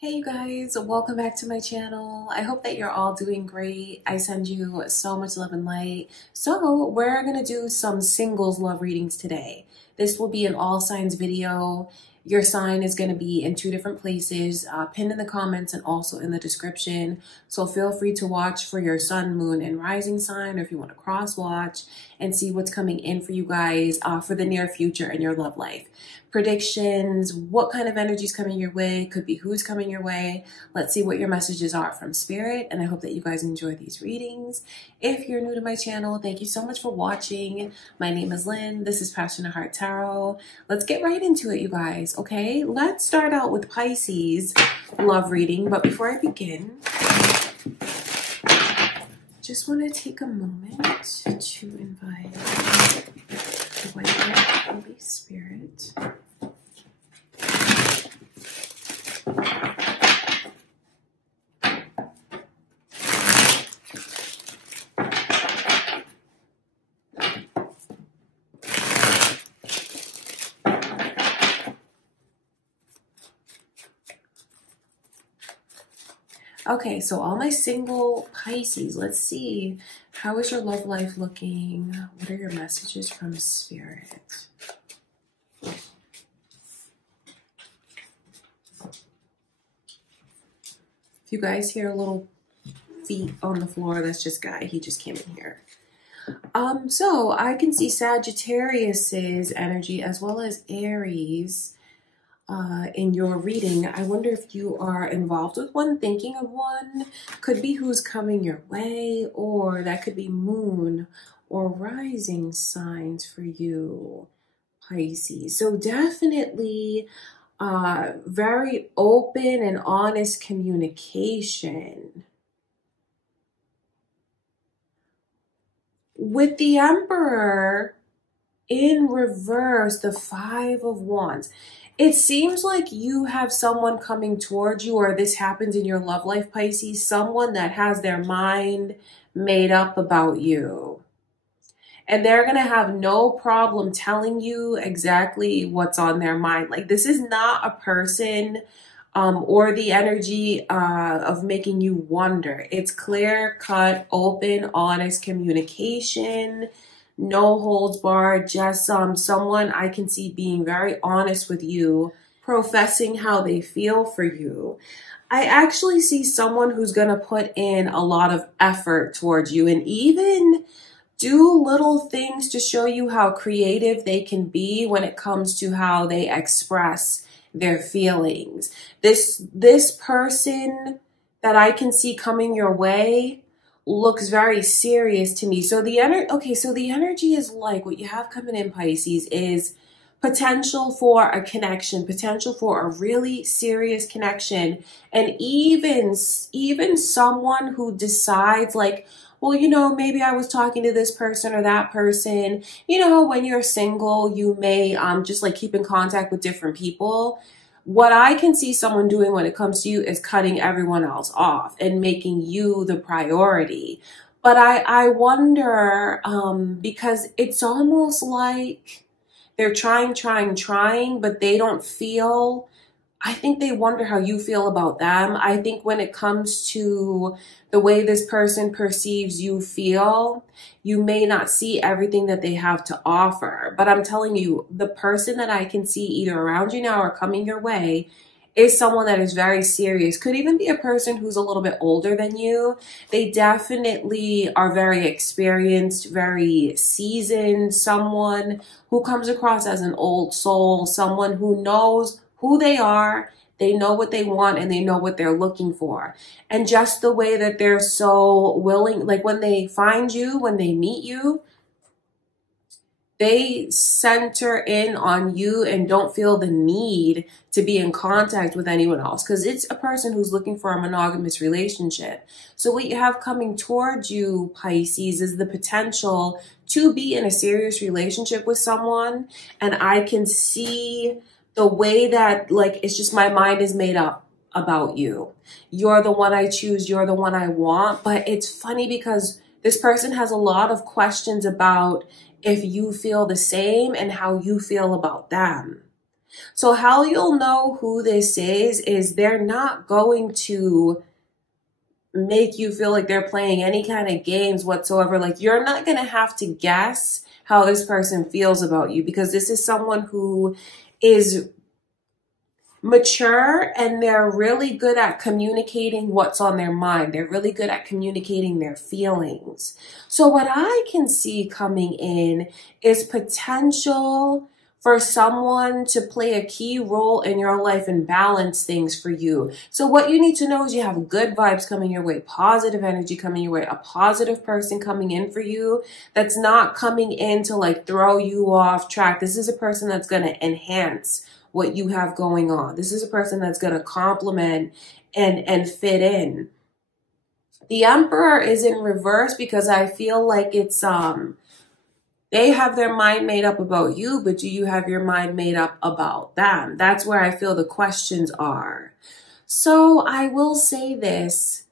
Hey you guys, welcome back to my channel. I hope that you're all doing great. I send you so much love and light. So we're gonna do some singles love readings today. This will be an all signs video. Your sign is going to be in two different places, pinned in the comments and also in the description. So feel free to watch for your sun, moon, and rising sign, or if you want to cross watch and see what's coming in for you guys for the near future in your love life. Predictions, what kind of energy is coming your way, could be who's coming your way. Let's see what your messages are from spirit, and I hope that you guys enjoy these readings. If you're new to my channel, thank you so much for watching. My name is Lynn. This is Passionate Heart Tarot. Let's get right into it, you guys. Okay, let's start out with Pisces love reading. But before I begin, just want to take a moment to invite the White Holy Spirit. Okay, so all my single Pisces, let's see. How is your love life looking? What are your messages from spirit? If you guys hear a little feet on the floor, that's just Guy. He just came in here. So I can see Sagittarius's energy as well as Aries in your reading. I wonder if you are involved with one, thinking of one. Could be who's coming your way, or that could be moon or rising signs for you, Pisces. So definitely very open and honest communication. With the Emperor in reverse, the Five of Wands. It seems like you have someone coming towards you, or this happens in your love life, Pisces, someone that has their mind made up about you. And they're going to have no problem telling you exactly what's on their mind. Like, this is not a person or the energy of making you wonder. It's clear cut, open, honest communication. No holds barred, just someone I can see being very honest with you, professing how they feel for you. I actually see someone who's going to put in a lot of effort towards you and even do little things to show you how creative they can be when it comes to how they express their feelings. This person that I can see coming your way looks very serious to me. So the energy is like what you have coming in, Pisces, is potential for a connection, potential for a really serious connection, and even someone who decides like, well, you know, maybe I was talking to this person or that person. You know, when you're single, you may just like keep in contact with different people. What I can see someone doing when it comes to you is cutting everyone else off and making you the priority. But I wonder, because it's almost like they're trying, but they don't feel, I think they wonder how you feel about them. I think when it comes to the way this person perceives you feel, you may not see everything that they have to offer. But I'm telling you, the person that I can see either around you now or coming your way is someone that is very serious. Could even be a person who's a little bit older than you. They definitely are very experienced, very seasoned, someone who comes across as an old soul, someone who knows who they are, they know what they want, and they know what they're looking for. And just the way that they're so willing, like when they find you, when they meet you, they center in on you and don't feel the need to be in contact with anyone else, because it's a person who's looking for a monogamous relationship. So what you have coming towards you, Pisces, is the potential to be in a serious relationship with someone. And I can see the way that, like, it's just my mind is made up about you. You're the one I choose. You're the one I want. But it's funny because this person has a lot of questions about if you feel the same and how you feel about them. So how you'll know who this is they're not going to make you feel like they're playing any kind of games whatsoever. Like, you're not going to have to guess how this person feels about you, because this is someone who is mature and they're really good at communicating what's on their mind. They're really good at communicating their feelings. So what I can see coming in is potential for someone to play a key role in your life and balance things for you. So what you need to know is you have good vibes coming your way, positive energy coming your way, a positive person coming in for you that's not coming in to like throw you off track. This is a person that's going to enhance what you have going on. This is a person that's going to complement and fit in. The Emperor is in reverse because I feel like it's they have their mind made up about you, but do you have your mind made up about them? That's where I feel the questions are. So I will say this.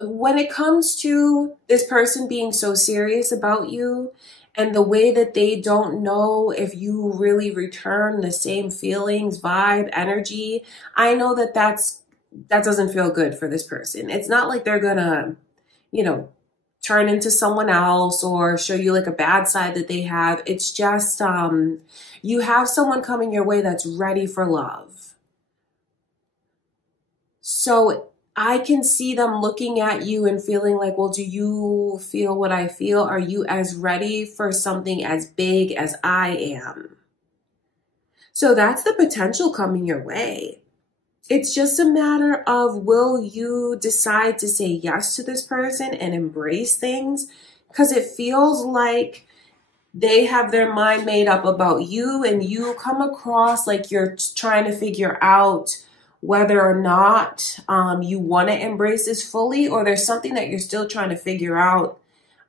When it comes to this person being so serious about you and the way that they don't know if you really return the same feelings, vibe, energy, I know that that doesn't feel good for this person. It's not like they're gonna, you know, turn into someone else or show you like a bad side that they have. It's just you have someone coming your way that's ready for love. So I can see them looking at you and feeling like, well, do you feel what I feel? Are you as ready for something as big as I am? So that's the potential coming your way. It's just a matter of, will you decide to say yes to this person and embrace things? Because it feels like they have their mind made up about you and you come across like you're trying to figure out whether or not you want to embrace this fully, or there's something that you're still trying to figure out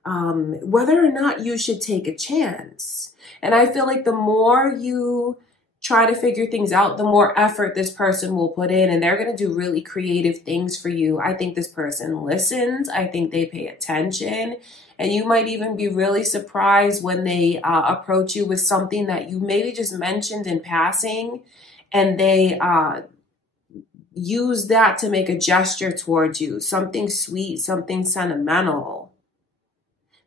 whether or not you should take a chance. And I feel like the more you try to figure things out, the more effort this person will put in, and they're going to do really creative things for you. I think this person listens. I think they pay attention, and you might even be really surprised when they approach you with something that you maybe just mentioned in passing, and they use that to make a gesture towards you, something sweet, something sentimental.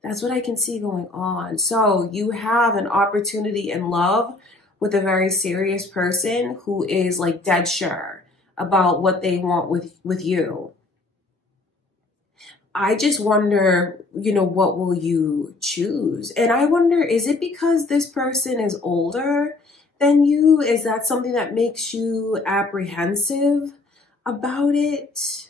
That's what I can see going on. So you have an opportunity in love with a very serious person who is like dead sure about what they want with you. I just wonder, you know, what will you choose? And I wonder, is it because this person is older than you? Is that something that makes you apprehensive about it?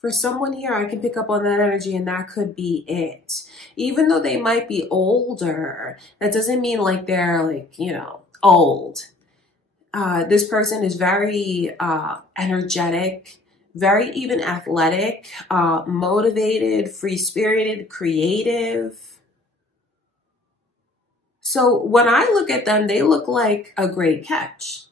For someone here, I can pick up on that energy, and that could be it. Even though they might be older, that doesn't mean like they're like, you know, old. This person is very energetic, very even athletic, motivated, free-spirited, creative. So when I look at them, they look like a great catch.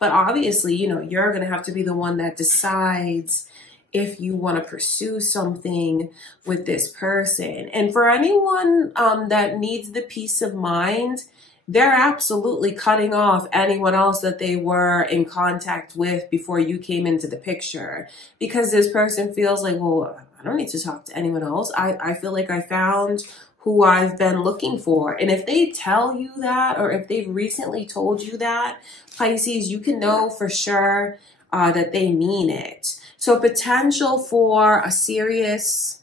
But obviously, you know, you're going to have to be the one that decides if you want to pursue something with this person. And for anyone that needs the peace of mind, they're absolutely cutting off anyone else that they were in contact with before you came into the picture. Because this person feels like, well, I don't need to talk to anyone else. I feel like I found who I've been looking for. And if they tell you that, or if they've recently told you that, Pisces, you can know for sure that they mean it. So potential for a serious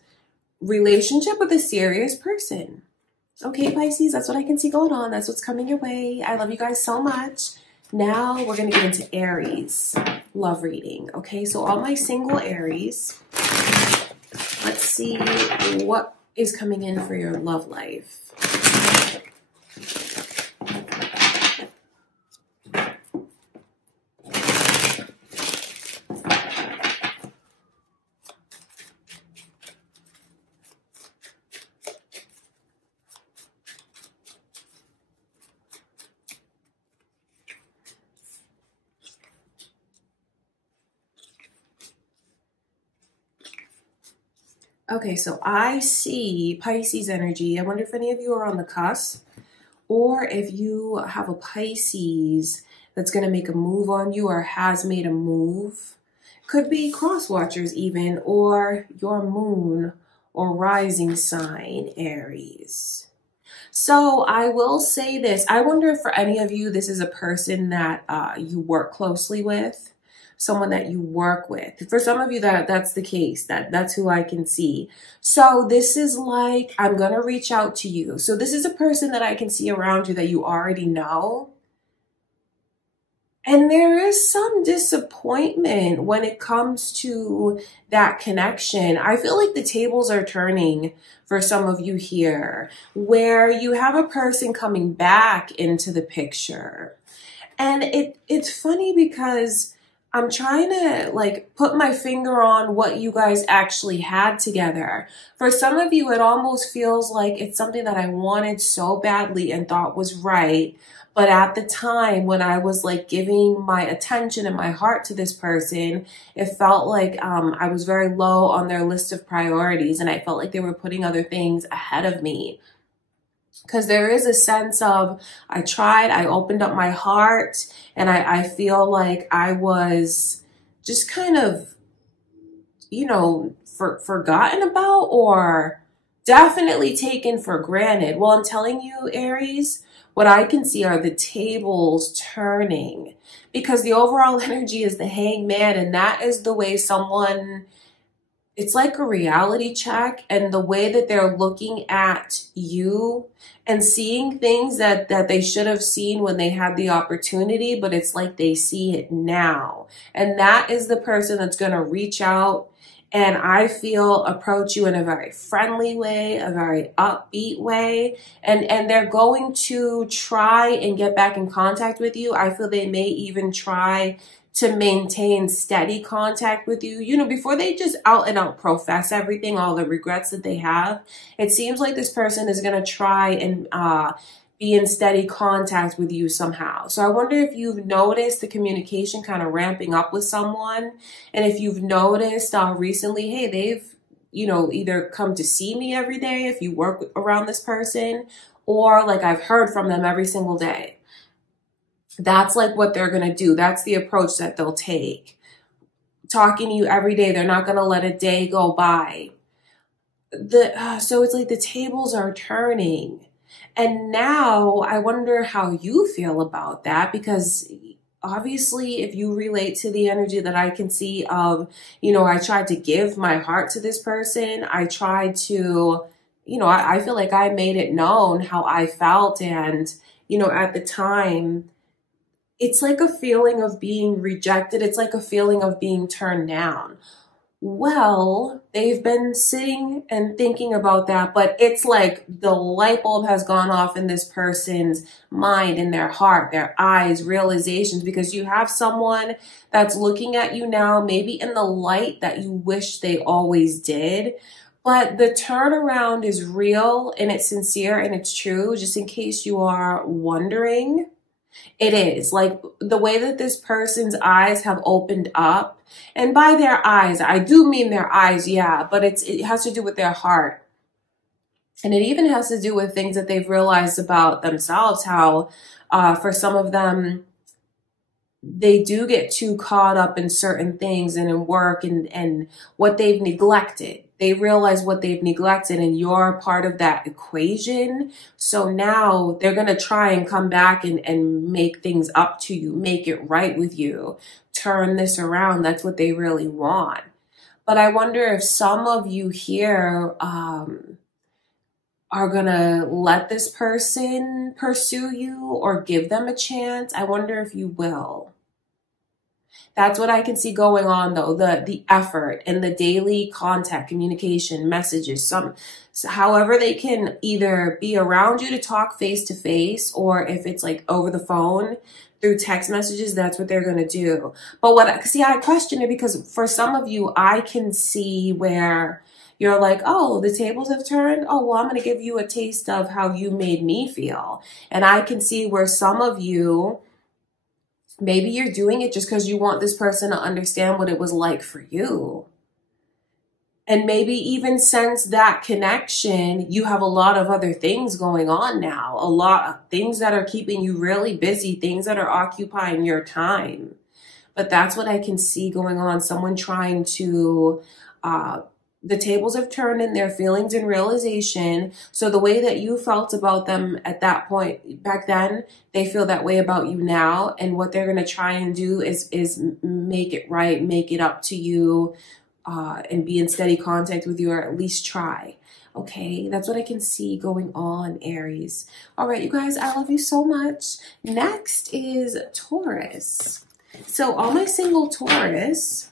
relationship with a serious person. Okay, Pisces, that's what I can see going on. That's what's coming your way. I love you guys so much. Now we're going to get into Aries love reading. Okay, so all my single Aries, let's see what is coming in for your love life. Okay, so I see Pisces energy. I wonder if any of you are on the cusp, or if you have a Pisces that's going to make a move on you or has made a move. Could be cross watchers even, or your moon or rising sign, Aries. So I will say this. I wonder if for any of you, this is a person that you work closely with, someone that you work with. For some of you, that's the case. That's who I can see. So this is like, I'm going to reach out to you. So this is a person that I can see around you that you already know. And there is some disappointment when it comes to that connection. I feel like the tables are turning for some of you here, where you have a person coming back into the picture. And it's funny because I'm trying to like put my finger on what you guys actually had together. For some of you, it almost feels like it's something that I wanted so badly and thought was right. But at the time when I was like giving my attention and my heart to this person, it felt like I was very low on their list of priorities, and I felt like they were putting other things ahead of me. Because there is a sense of, I tried, I opened up my heart, and I feel like I was just kind of, you know, forgotten about or definitely taken for granted. Well, I'm telling you, Aries, what I can see are the tables turning, because the overall energy is the hangman, and that is the way someone, it's like a reality check, and the way that they're looking at you and seeing things that they should have seen when they had the opportunity, but it's like they see it now. And that is the person that's going to reach out and I feel approach you in a very friendly way, a very upbeat way. And they're going to try and get back in contact with you. I feel they may even try to maintain steady contact with you, you know, before they just out and out profess everything, all the regrets that they have. It seems like this person is going to try and be in steady contact with you somehow. So I wonder if you've noticed the communication kind of ramping up with someone. And if you've noticed recently, hey, they've, you know, either come to see me every day if you work around this person, or like I've heard from them every single day. That's like what they're going to do. That's the approach that they'll take. Talking to you every day. They're not going to let a day go by. So it's like the tables are turning. And now I wonder how you feel about that, because obviously if you relate to the energy that I can see of, you know, I tried to give my heart to this person. I tried to, you know, I feel like I made it known how I felt. And, you know, at the time, it's like a feeling of being rejected. It's like a feeling of being turned down. Well, they've been sitting and thinking about that, but it's like the light bulb has gone off in this person's mind, in their heart, their eyes, realizations, because you have someone that's looking at you now, maybe in the light that you wish they always did. But the turnaround is real and it's sincere and it's true, just in case you are wondering. It is like the way that this person's eyes have opened up, and by their eyes, I do mean their eyes, yeah, but it has to do with their heart. And it even has to do with things that they've realized about themselves, how for some of them, they do get too caught up in certain things and in work and what they've neglected. They realize what they've neglected, and you're part of that equation. So now they're going to try and come back and make things up to you, make it right with you, turn this around. That's what they really want. But I wonder if some of you here are going to let this person pursue you or give them a chance. I wonder if you will. That's what I can see going on, though, the effort and the daily contact, communication, messages, however they can either be around you to talk face to face, or if it's like over the phone through text messages, that's what they're going to do. But I question it, because for some of you, I can see where you're like, oh, the tables have turned. Oh, well, I'm going to give you a taste of how you made me feel. And I can see where some of you, maybe you're doing it just because you want this person to understand what it was like for you. And maybe even since that connection, you have a lot of other things going on now. A lot of things that are keeping you really busy, things that are occupying your time. But that's what I can see going on. Someone trying to, the tables have turned in their feelings and realization. So the way that you felt about them at that point back then, they feel that way about you now. And what they're going to try and do is make it right, make it up to you, and be in steady contact with you, or at least try. Okay, that's what I can see going on, Aries. All right, you guys, I love you so much. Next is Taurus. So all my single Taurus,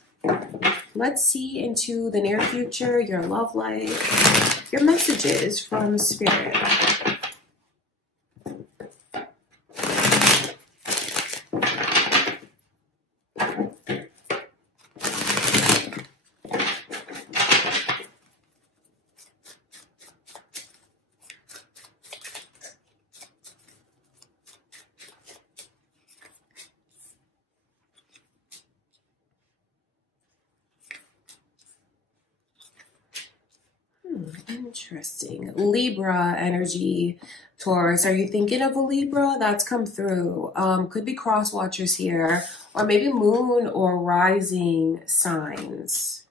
let's see into the near future, your love life, your messages from Spirit. Interesting. Libra energy, Taurus. Are you thinking of a Libra? That's come through. Could be cross watchers here, or maybe moon or rising signs.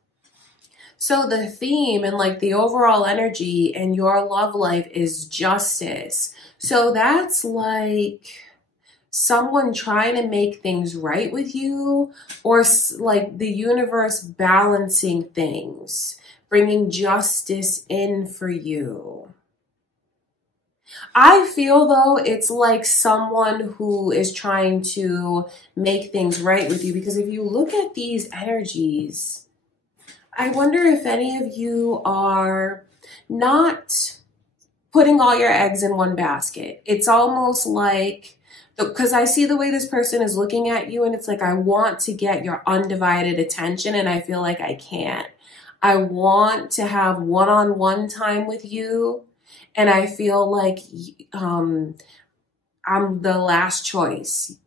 So the theme and like the overall energy in your love life is justice. So that's like someone trying to make things right with you, or like the universe balancing things, bringing justice in for you. I feel though it's like someone who is trying to make things right with you, because if you look at these energies, I wonder if any of you are not putting all your eggs in one basket. It's almost like, because I see the way this person is looking at you, and it's like, I want to get your undivided attention, and I feel like I can't. I want to have one-on-one time with you, and I feel like I'm the last choice.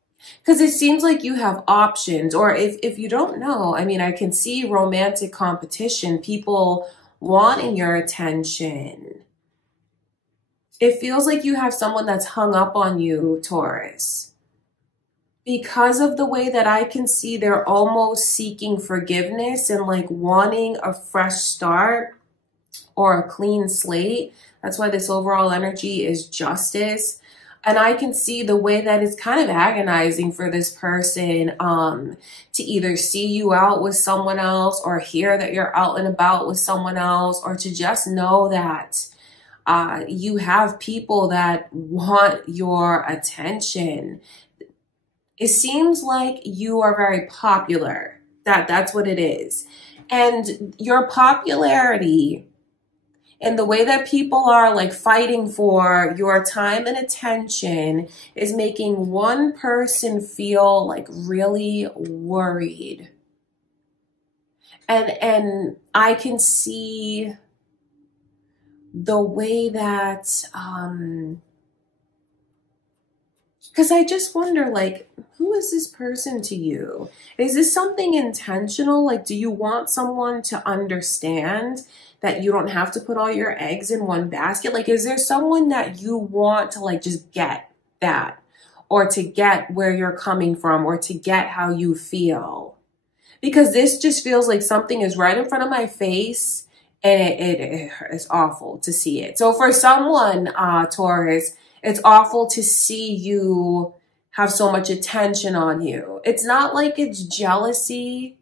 Because it seems like you have options, or if you don't know, I mean, I can see romantic competition, people wanting your attention. It feels like you have someone that's hung up on you, Taurus. Because of the way that I can see, they're almost seeking forgiveness and like wanting a fresh start or a clean slate. That's why this overall energy is justice. And I can see the way that it's kind of agonizing for this person to either see you out with someone else, or hear that you're out and about with someone else, or to just know that you have people that want your attention. It seems like you are very popular. That's what it is. And your popularity and the way that people are like fighting for your time and attention is making one person feel like really worried. And I can see the way that, because I just wonder, like, who is this person to you? Is this something intentional? Like, do you want someone to understand that you don't have to put all your eggs in one basket? Like, is there someone that you want to like just get that, or to get where you're coming from, or to get how you feel? Because this just feels like something is right in front of my face, and it is awful to see it. So for someone, Taurus, it's awful to see you have so much attention on you. It's not like it's jealousy.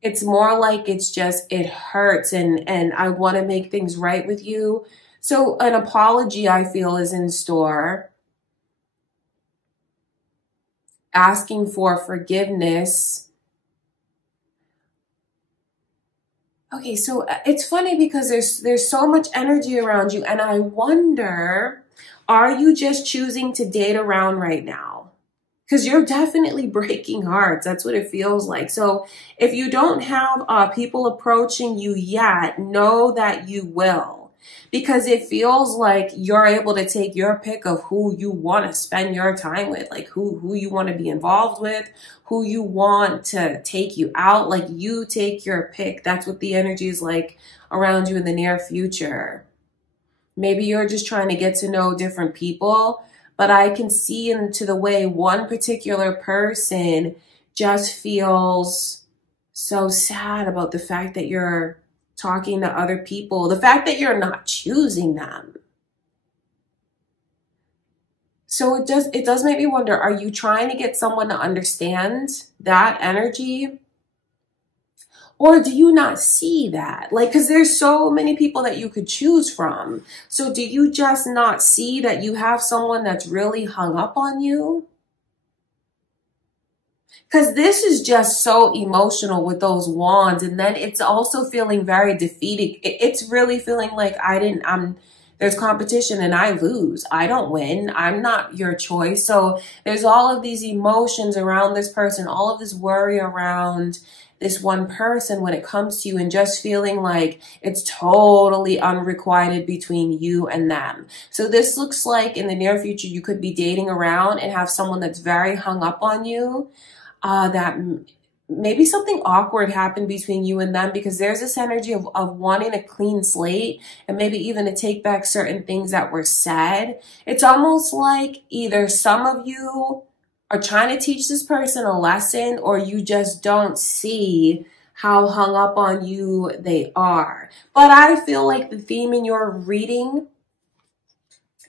It's more like it's just, it hurts, and I want to make things right with you. So an apology, I feel, is in store. Asking for forgiveness. Okay, so it's funny because there's so much energy around you, and I wonder, are you just choosing to date around right now? Because you're definitely breaking hearts. That's what it feels like. So if you don't have people approaching you yet, know that you will. because it feels like you're able to take your pick of who you want to spend your time with, like who you want to be involved with, who you want to take you out. Like you take your pick. That's what the energy is like around you in the near future. Maybe you're just trying to get to know different people, but I can see into the way one particular person just feels so sad about the fact that you're talking to other people, the fact that you're not choosing them. So it does make me wonder, are you trying to get someone to understand that energy? Or do you not see that? Like, because there's so many people that you could choose from. So do you just not see that you have someone that's really hung up on you? Because this is just so emotional with those wands. And then it's also feeling very defeated. It's really feeling like there's competition and I lose. I don't win. I'm not your choice. So there's all of these emotions around this person, all of this worry around this one person when it comes to you, and just feeling like it's totally unrequited between you and them. So this looks like in the near future, you could be dating around and have someone that's very hung up on you. That maybe something awkward happened between you and them, because there's this energy of wanting a clean slate and maybe even to take back certain things that were said. It's almost like either some of you are trying to teach this person a lesson, or you just don't see how hung up on you they are. But I feel like the theme in your reading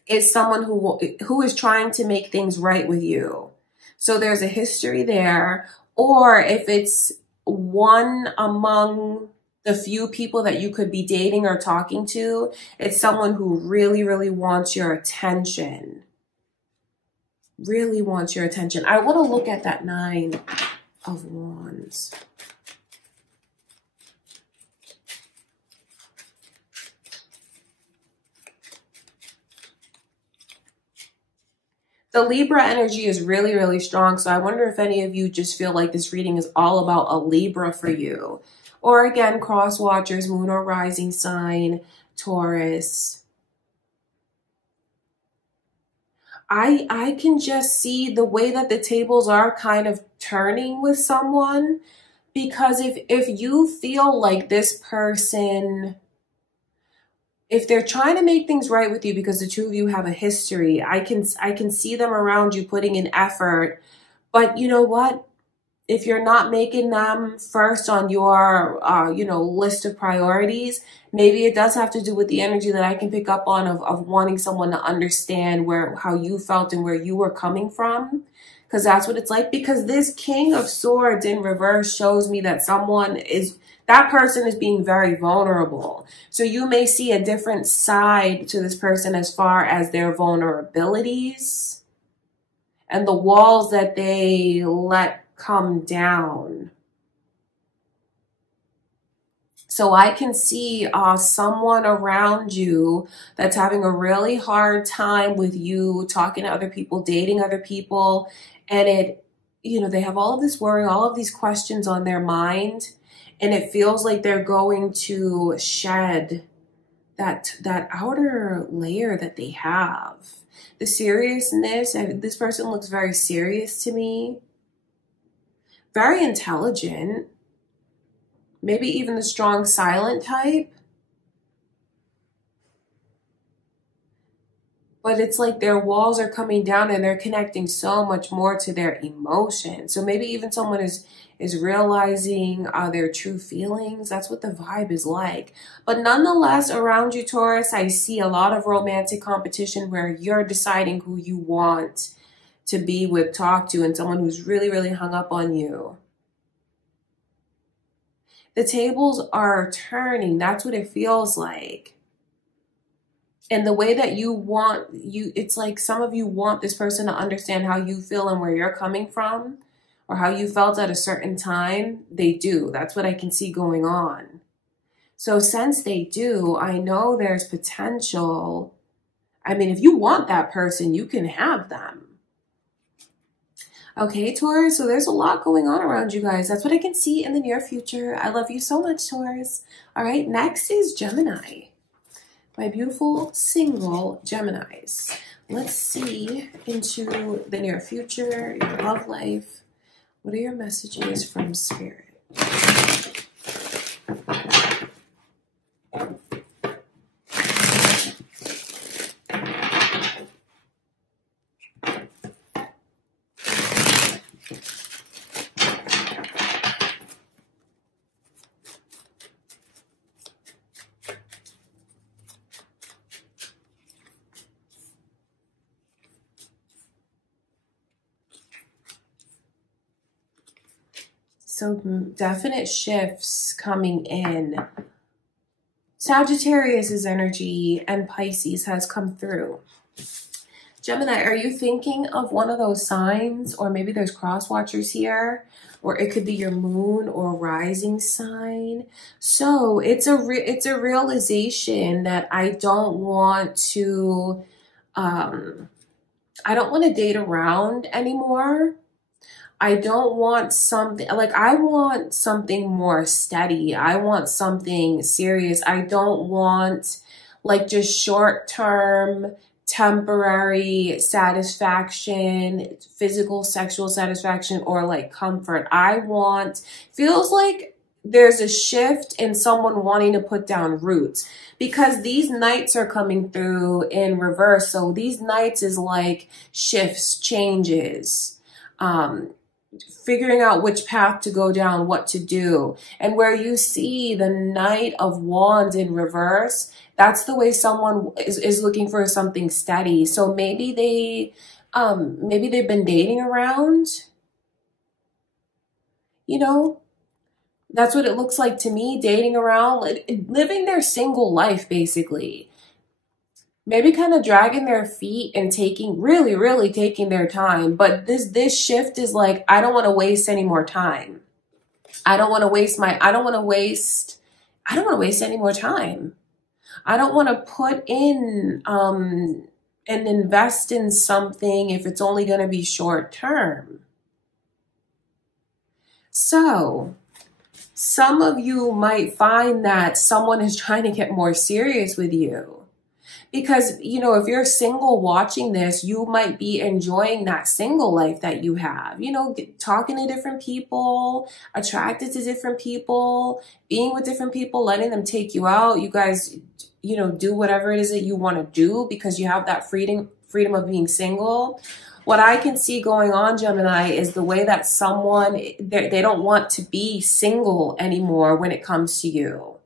is someone who is trying to make things right with you. So there's a history there. Or if it's one among the few people that you could be dating or talking to, it's someone who really, really wants your attention. Really wants your attention. I want to look at that 9 of Wands. The Libra energy is really, really strong. So I wonder if any of you just feel like this reading is all about a Libra for you. Or again, cross watchers, moon or rising sign, Taurus. I can just see the way that the tables are kind of turning with someone, because if you feel like this person, if they're trying to make things right with you because the two of you have a history, I can see them around you putting in effort. But you know what? If you're not making them first on your, list of priorities, maybe it does have to do with the energy that I can pick up on of wanting someone to understand how you felt and where you were coming from. Because that's what it's like. Because this King of Swords in reverse shows me that that person is being very vulnerable. So you may see a different side to this person as far as their vulnerabilities and the walls that they let come down. So I can see someone around you that's having a really hard time with you, talking to other people, dating other people. And they have all of this worry, all of these questions on their mind. And it feels like they're going to shed that outer layer that they have. The seriousness, this person looks very serious to me. Very intelligent. Maybe even the strong silent type. But it's like their walls are coming down and they're connecting so much more to their emotions. So maybe even someone is realizing their true feelings. That's what the vibe is like. But nonetheless, around you, Taurus, I see a lot of romantic competition where you're deciding who you want to be with, talk to, and someone who's really, really hung up on you. The tables are turning. That's what it feels like. And the way that it's like some of you want this person to understand how you feel and where you're coming from, or how you felt at a certain time. They do. That's what I can see going on. So since they do, I know there's potential. I mean, if you want that person, you can have them. Okay, Taurus, so there's a lot going on around you guys. That's what I can see in the near future. I love you so much, Taurus. All right, next is Gemini. My beautiful single Geminis. Let's see into the near future, your love life. What are your messages from Spirit? So definite shifts coming in. Sagittarius's energy and Pisces has come through. Gemini, are you thinking of one of those signs? Or maybe there's cross watchers here, or it could be your moon or rising sign. So it's a realization that I don't want to date around anymore. I don't want something, like I want something more steady. I want something serious. I don't want like just short-term, temporary satisfaction, physical, sexual satisfaction, or like comfort. Feels like there's a shift in someone wanting to put down roots, because these nights are coming through in reverse. So these nights is like shifts, changes, figuring out which path to go down, what to do. And where you see the Knight of Wands in reverse, that's the way someone is looking for something steady. So maybe they've been dating around, you know, that's what it looks like to me, dating around, living their single life, basically. Maybe kind of dragging their feet and really taking their time. But this shift is like, I don't want to waste any more time. I don't want to waste any more time. I don't want to put in and invest in something if it's only going to be short term. So some of you might find that someone is trying to get more serious with you. Because, you know, if you're single watching this, you might be enjoying that single life that you have. You know, talking to different people, attracted to different people, being with different people, letting them take you out. You guys, you know, do whatever it is that you want to do because you have that freedom of being single. What I can see going on, Gemini, is the way that they don't want to be single anymore when it comes to you.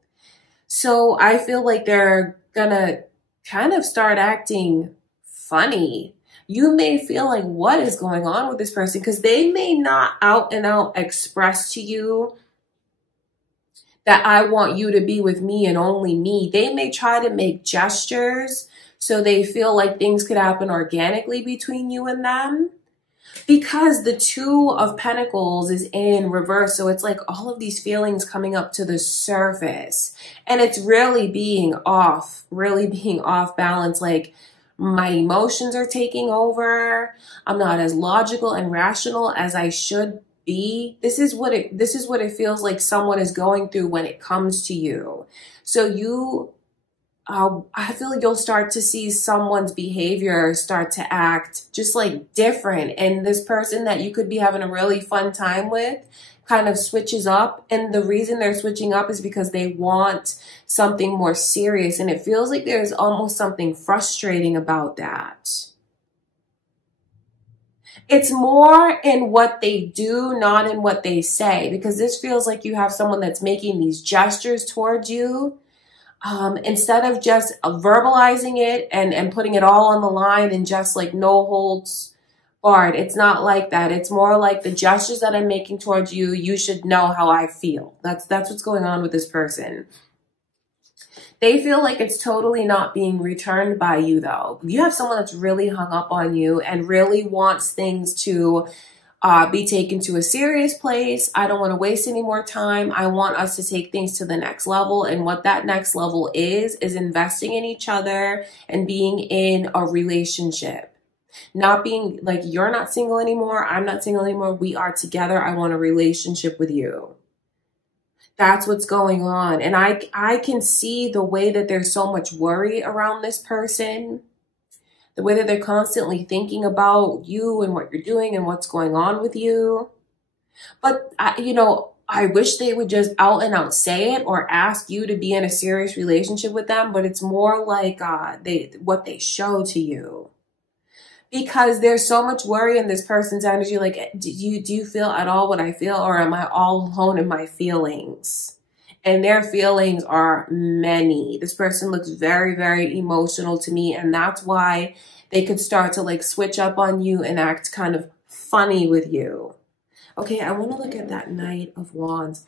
So I feel like they're gonna kind of start acting funny. You may feel like, what is going on with this person? Because they may not out and out express to you that I want you to be with me and only me. They may try to make gestures so they feel like things could happen organically between you and them. Because the Two of Pentacles is in reverse. So it's like all of these feelings coming up to the surface. And it's really being off balance. Like my emotions are taking over. I'm not as logical and rational as I should be. This is what it feels like someone is going through when it comes to you. So I feel like you'll start to see someone's behavior start to act just like different. And this person that you could be having a really fun time with kind of switches up. And the reason they're switching up is because they want something more serious. And it feels like there's almost something frustrating about that. It's more in what they do, not in what they say. Because this feels like you have someone that's making these gestures towards you. Instead of just verbalizing it and putting it all on the line and just like no holds barred. It's not like that. It's more like the gestures that I'm making towards you. You should know how I feel. That's what's going on with this person. They feel like it's totally not being returned by you though. You have someone that's really hung up on you and really wants things to be taken to a serious place. I don't want to waste any more time. I want us to take things to the next level. And what that next level is investing in each other and being in a relationship. Not being like, you're not single anymore. I'm not single anymore. We are together. I want a relationship with you. That's what's going on. And I can see the way that there's so much worry around this person, the way that they're constantly thinking about you and what you're doing and what's going on with you. But, you know, I wish they would just out and out say it or ask you to be in a serious relationship with them. But it's more like what they show to you. Because there's so much worry in this person's energy. Like, do you feel at all what I feel, or am I all alone in my feelings? And their feelings are many. This person looks very, very emotional to me. And that's why they could start to like switch up on you and act kind of funny with you. Okay, I want to look at that Knight of Wands.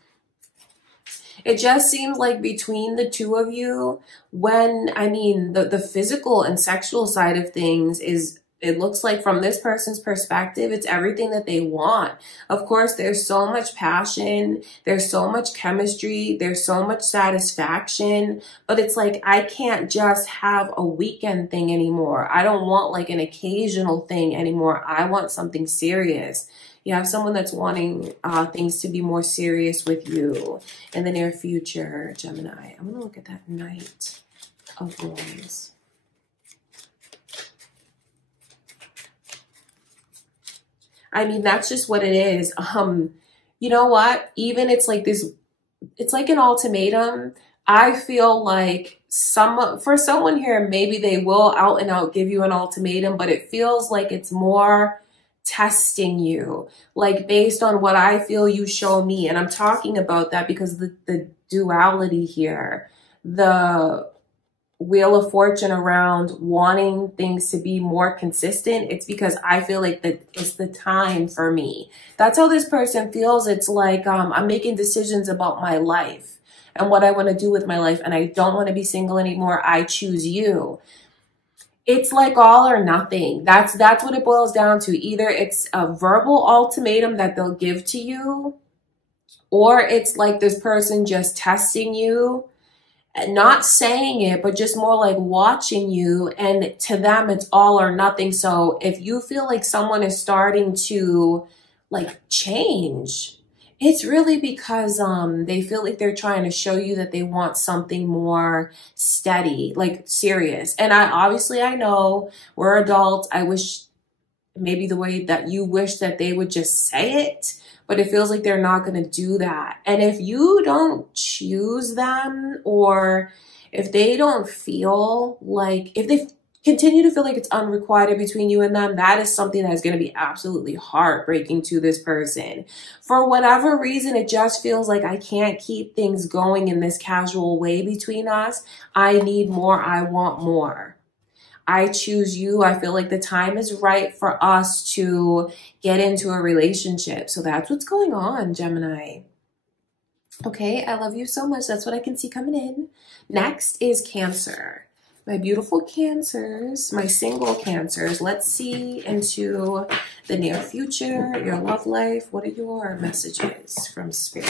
It just seems like between the two of you, the physical and sexual side of things is, it looks like from this person's perspective, it's everything that they want. Of course, there's so much passion. There's so much chemistry. There's so much satisfaction. But it's like, I can't just have a weekend thing anymore. I don't want like an occasional thing anymore. I want something serious. You have someone that's wanting things to be more serious with you in the near future, Gemini. I'm going to look at that Knight of Wands. I mean, that's just what it is. You know what? Even it's like this, it's like an ultimatum. I feel like for someone here, maybe they will out and out give you an ultimatum, but it feels like it's more testing you, like based on what I feel you show me. And I'm talking about that because the duality here, the Wheel of Fortune around wanting things to be more consistent. It's because I feel like that it's the time for me. That's how this person feels. It's like I'm making decisions about my life and what I want to do with my life. And I don't want to be single anymore. I choose you. It's like all or nothing. That's what it boils down to. Either it's a verbal ultimatum that they'll give to you, or it's like this person just testing you. Not saying it, but just more like watching you. And to them, it's all or nothing. So if you feel like someone is starting to like change, it's really because they feel like they're trying to show you that they want something more steady, like serious. And I know we're adults. I wish maybe the way that you wish that they would just say it, but it feels like they're not going to do that. And if you don't choose them, or if they don't feel like, if they continue to feel like it's unrequited between you and them, that is something that is going to be absolutely heartbreaking to this person. For whatever reason, it just feels like I can't keep things going in this casual way between us. I need more. I want more. I choose you. I feel like the time is right for us to get into a relationship. So that's what's going on, Gemini. Okay, I love you so much. That's what I can see coming in. Next is Cancer. My beautiful Cancers, my single Cancers. Let's see into the near future, your love life. What are your messages from Spirit?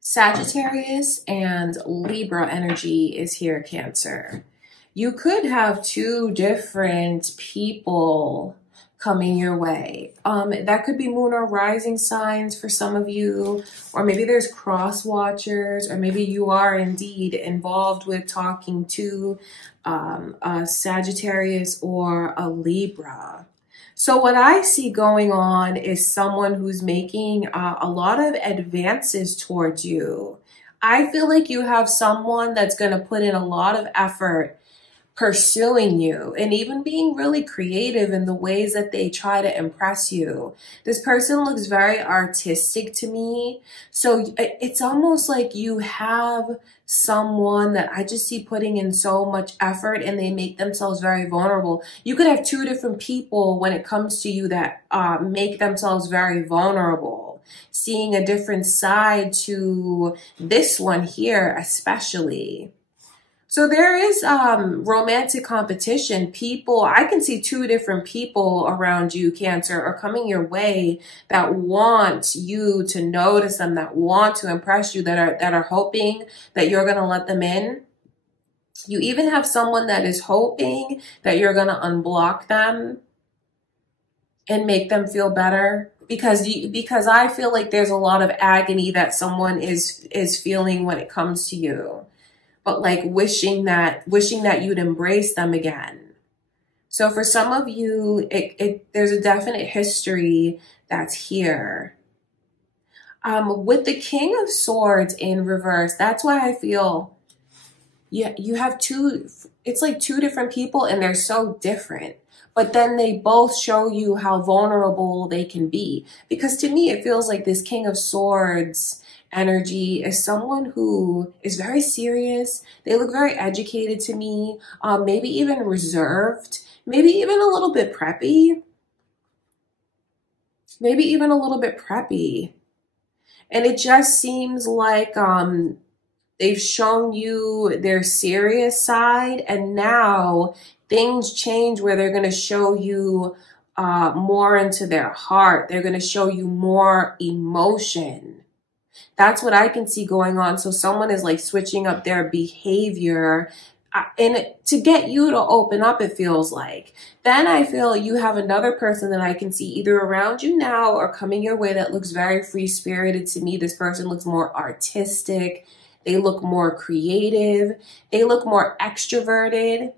Sagittarius and Libra energy is here, Cancer. You could have two different people coming your way. That could be moon or rising signs for some of you, or maybe there's cross watchers, or maybe you are indeed involved with talking to a Sagittarius or a Libra. So what I see going on is someone who's making a lot of advances towards you. I feel like you have someone that's going to put in a lot of effort pursuing you and even being really creative in the ways that they try to impress you. This person looks very artistic to me. So it's almost like you have someone that I just see putting in so much effort and they make themselves very vulnerable. You could have two different people when it comes to you that make themselves very vulnerable. seeing a different side to this one here, especially. So there is romantic competition. People, I can see two different people around you, Cancer, are coming your way that want you to notice them, that want to impress you, that are hoping that you're going to let them in. You even have someone that is hoping that you're going to unblock them and make them feel better. Because I feel like there's a lot of agony that someone is feeling when it comes to you. But like wishing that you'd embrace them again. So for some of you, there's a definite history that's here. With the King of Swords in reverse, that's why I feel you have it's like two different people and they're so different. But then they both show you how vulnerable they can be. Because to me, it feels like this King of Swords energy is someone who is very serious. They look very educated to me, maybe even reserved, maybe even a little bit preppy. Maybe even a little bit preppy. And it just seems like they've shown you their serious side, and now things change where they're going to show you more into their heart. They're going to show you more emotion. That's what I can see going on. So someone is like switching up their behavior and to get you to open up, it feels like. Then I feel you have another person that I can see either around you now or coming your way that looks very free-spirited to me. This person looks more artistic. They look more creative. They look more extroverted.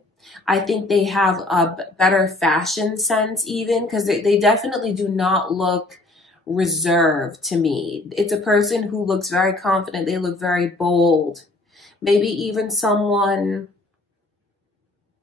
I think they have a better fashion sense even, because they definitely do not look reserved to me. It's a person who looks very confident. They look very bold. Maybe even someone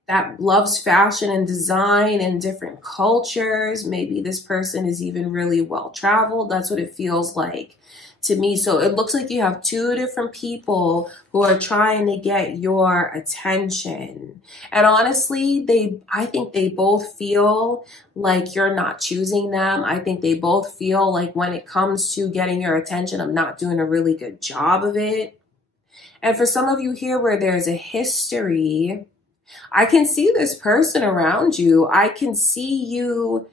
that loves fashion and design and different cultures. Maybe this person is even really well traveled. That's what it feels like to me. So it looks like you have two different people who are trying to get your attention. And honestly, I think they both feel like you're not choosing them. I think they both feel like when it comes to getting your attention, I'm not doing a really good job of it. And for some of you here where there's a history, I can see this person around you. I can see you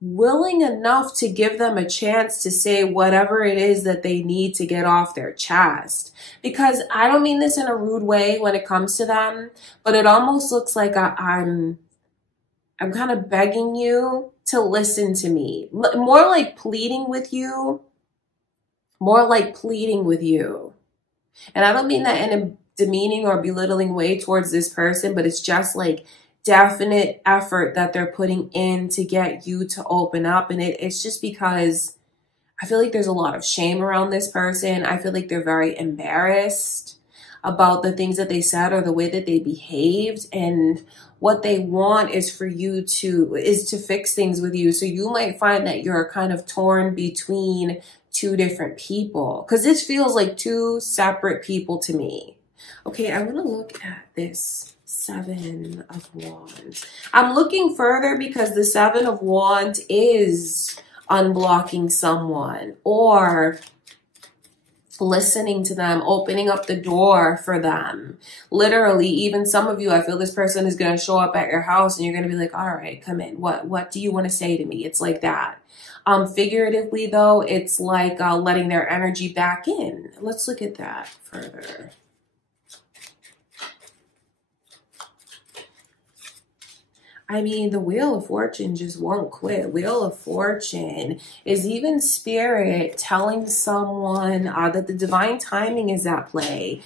willing enough to give them a chance to say whatever it is that they need to get off their chest. Because I don't mean this in a rude way when it comes to them, but it almost looks like I'm kind of begging you to listen to me. More like pleading with you. More like pleading with you. And I don't mean that in a demeaning or belittling way towards this person, but it's just like definite effort that they're putting in to get you to open up. And it's just because I feel like there's a lot of shame around this person. I feel like they're very embarrassed about the things that they said or the way that they behaved. And what they want is for you to fix things with you. So you might find that you're kind of torn between two different people, because this feels like two separate people to me. Okay, I'm going to look at this Seven of Wands. I'm looking further because the Seven of Wands is unblocking someone or listening to them, opening up the door for them. Literally, even some of you, I feel this person is going to show up at your house and you're going to be like, all right, come in. What do you want to say to me? It's like that. Figuratively, though, it's like letting their energy back in. Let's look at that further. I mean, the Wheel of Fortune just won't quit. Wheel of Fortune is even spirit telling someone that the divine timing is at play.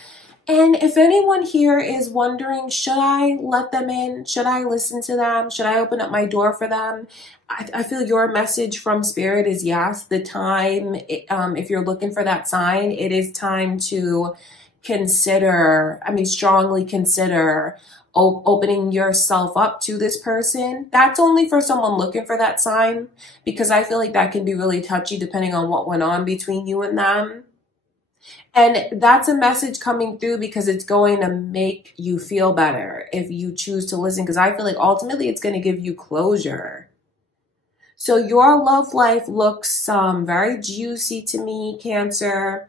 And if anyone here is wondering, should I let them in? Should I listen to them? Should I open up my door for them? I feel your message from spirit is yes. The time, if you're looking for that sign, it is time to consider, strongly consider opening yourself up to this person. That's only for someone looking for that sign, because I feel like that can be really touchy depending on what went on between you and them. And that's a message coming through because it's going to make you feel better if you choose to listen, because I feel like ultimately it's going to give you closure. So your love life looks very juicy to me, Cancer.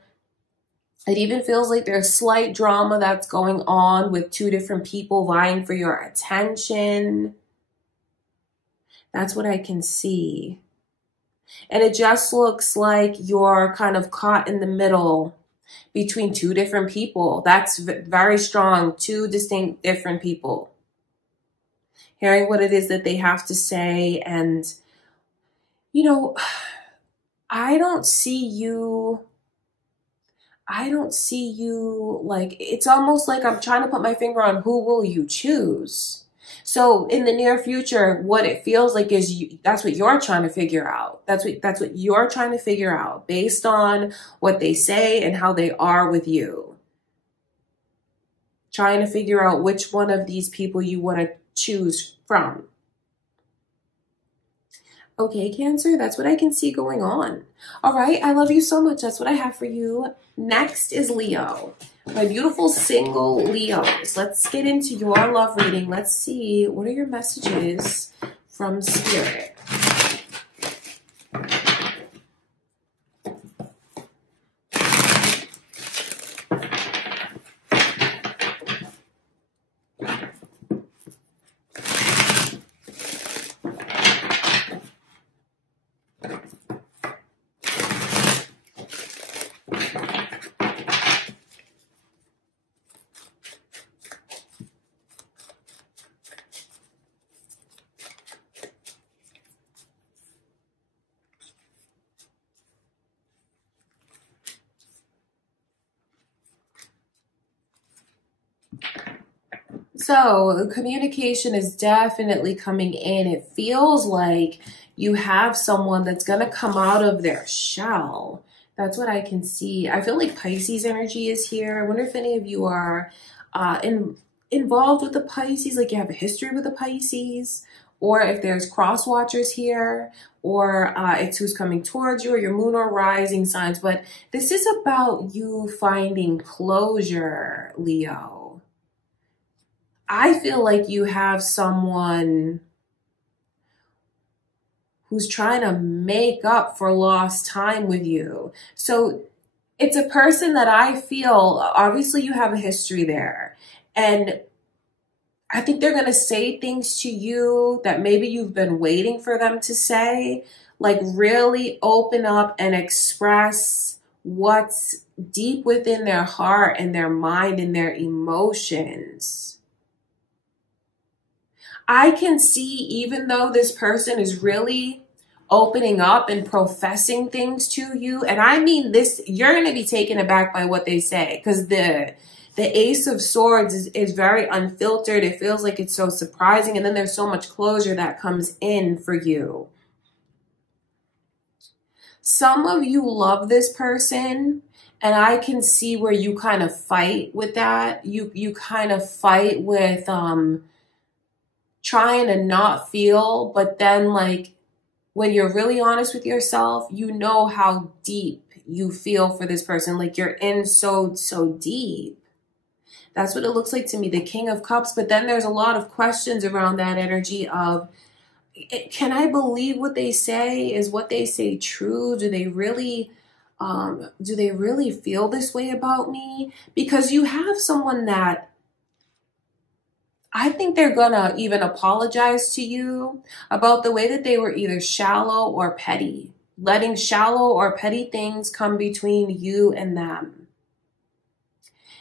It even feels like there's slight drama that's going on with two different people vying for your attention. That's what I can see. And it just looks like you're kind of caught in the middle between two different people. That's very strong. Two distinct different people. Hearing what it is that they have to say. And, you know, I don't see you like, it's almost like I'm trying to put my finger on who will you choose. So in the near future, what it feels like is that's what you're trying to figure out. That's what you're trying to figure out based on what they say and how they are with you. Trying to figure out which one of these people you want to choose from. Okay, Cancer, that's what I can see going on. All right, I love you so much. That's what I have for you. Next is Leo. My beautiful single Leos. Let's get into your love reading. Let's see, what are your messages from Spirit? So communication is definitely coming in. It feels like you have someone that's going to come out of their shell. That's what I can see. I feel like Pisces energy is here. I wonder if any of you are involved with the Pisces, like you have a history with the Pisces, or if there's cross watchers here, or it's who's coming towards you, or your moon or rising signs. But this is about you finding closure, Leo. I feel like you have someone who's trying to make up for lost time with you. So it's a person that I feel, obviously you have a history there. And I think they're going to say things to you that maybe you've been waiting for them to say. Like really open up and express what's deep within their heart and their mind and their emotions. I can see, even though this person is really opening up and professing things to you, and I mean this, you're going to be taken aback by what they say, because the Ace of Swords is very unfiltered. It feels like it's so surprising, and then there's so much closure that comes in for you. Some of you love this person, and I can see where you kind of fight with that. You kind of fight with trying to not feel, but then like when you're really honest with yourself, you know how deep you feel for this person. Like you're in so deep. That's what it looks like to me, the King of Cups. But then there's a lot of questions around that energy of, can I believe what they say? Is what they say true? Do they really feel this way about me? Because you have someone that I think they're gonna even apologize to you about the way that they were either shallow or petty, letting shallow or petty things come between you and them.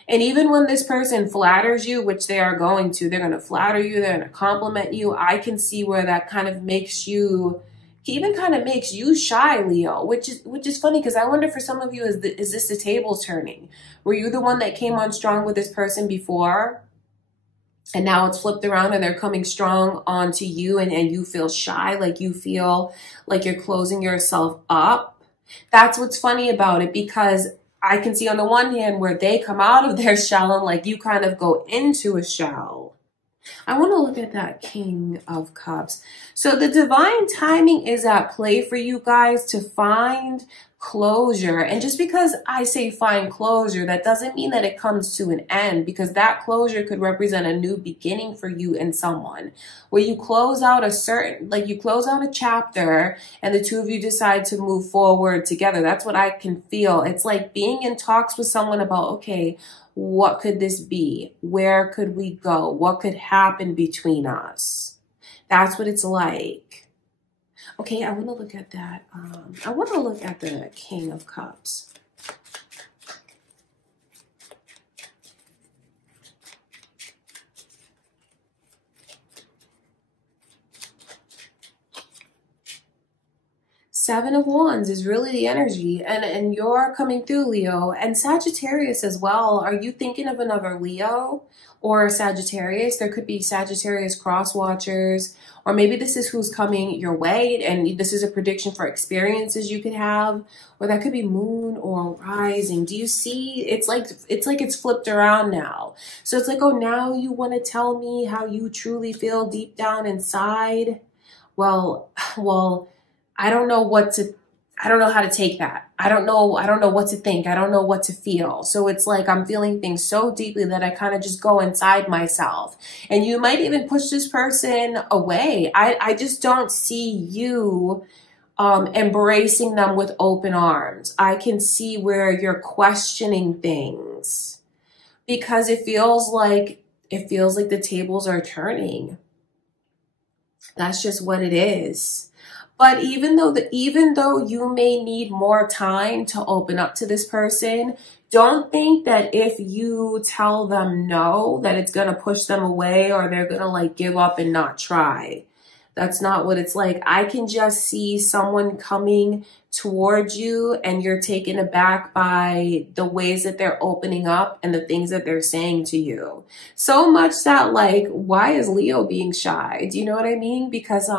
And even when this person flatters you, which they are going to, they're gonna flatter you, they're gonna compliment you. I can see where that kind of makes you, even kind of makes you shy, Leo, which is funny, because I wonder for some of you, is this the tables turning? Were you the one that came on strong with this person before? And now it's flipped around and they're coming strong onto you, and you feel shy, like you feel like you're closing yourself up. That's what's funny about it, because I can see on the one hand where they come out of their shell and like you kind of go into a shell. I want to look at that King of Cups. So the divine timing is at play for you guys to find closure. And just because I say find closure, that doesn't mean that it comes to an end, because that closure could represent a new beginning for you and someone, where you close out a certain, like you close out a chapter and the two of you decide to move forward together. That's what I can feel. It's like being in talks with someone about, okay, what could this be? Where could we go? What could happen between us? That's what it's like. Okay, I want to look at that. I want to look at the King of Cups. Seven of Wands is really the energy, and you're coming through, Leo. And Sagittarius as well. Are you thinking of another Leo or Sagittarius? There could be Sagittarius cross watchers, or maybe this is who's coming your way, and this is a prediction for experiences you could have, or that could be moon or rising. Do you see? It's like it's flipped around now. So it's like, oh, now you want to tell me how you truly feel deep down inside. Well, I don't know I don't know how to take that. I don't know what to think. I don't know what to feel. So it's like I'm feeling things so deeply that I kind of just go inside myself. And you might even push this person away. I just don't see you embracing them with open arms. I can see where you're questioning things, because it feels like the tables are turning. That's just what it is. But even though you may need more time to open up to this person, don't think that if you tell them no, that it's going to push them away, or they're going to like give up and not try. That's not what it's like. I can just see someone coming towards you and you're taken aback by the ways that they're opening up and the things that they're saying to you. So much that, like, why is Leo being shy? Do you know what I mean? Because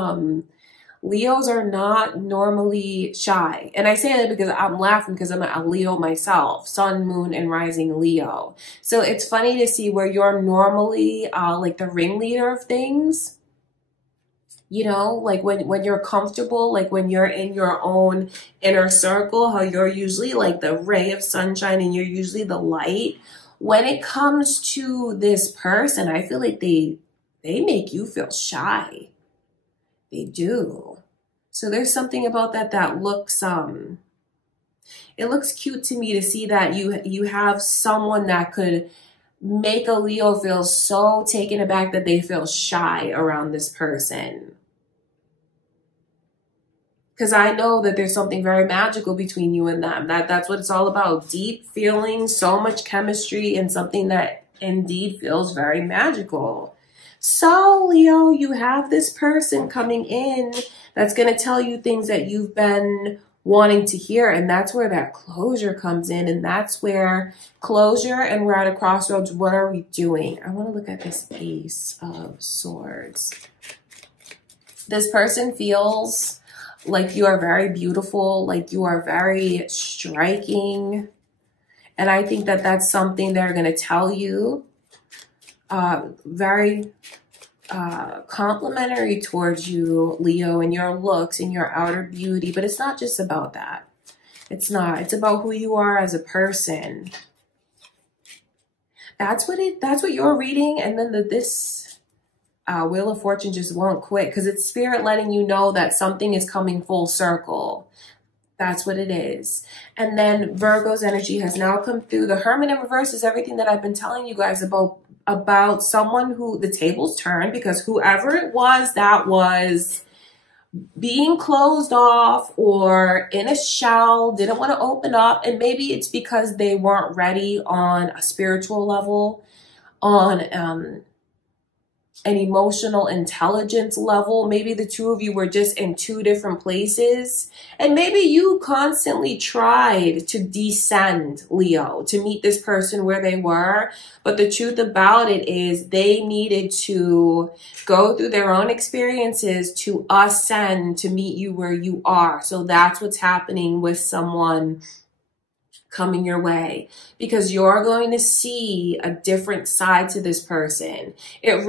Leos are not normally shy. And I say that because I'm laughing because I'm a Leo myself, sun, moon, and rising Leo. So it's funny to see where you're normally like the ringleader of things. You know, like when you're comfortable, like when you're in your own inner circle, how you're usually like the ray of sunshine and you're usually the light. When it comes to this person, I feel like they make you feel shy. They do. So there's something about that looks it looks cute to me to see that you have someone that could make a Leo feel so taken aback that they feel shy around this person. Because I know that there's something very magical between you and them. That's what it's all about. Deep feelings, so much chemistry, and something that indeed feels very magical. So, Leo, you have this person coming in that's going to tell you things that you've been wanting to hear. And that's where that closure comes in. And that's where closure, and we're at a crossroads. What are we doing? I want to look at this Ace of Swords. This person feels like you are very beautiful, like you are very striking. And I think that that's something they're going to tell you. Very complimentary towards you, Leo, and your looks and your outer beauty. But it's not just about that. It's not. It's about who you are as a person. That's what you're reading. And then this Wheel of Fortune just won't quit, because it's spirit letting you know that something is coming full circle. That's what it is. And then Virgo's energy has now come through. The Hermit in reverse is everything that I've been telling you guys about someone who the tables turned, because whoever it was that was being closed off or in a shell, didn't want to open up. And maybe it's because they weren't ready on a spiritual level, on an emotional intelligence level. Maybe the two of you were just in two different places. And maybe you constantly tried to descend, Leo, to meet this person where they were. But the truth about it is they needed to go through their own experiences to ascend to meet you where you are. So that's what's happening with someone coming your way, because you're going to see a different side to this person. It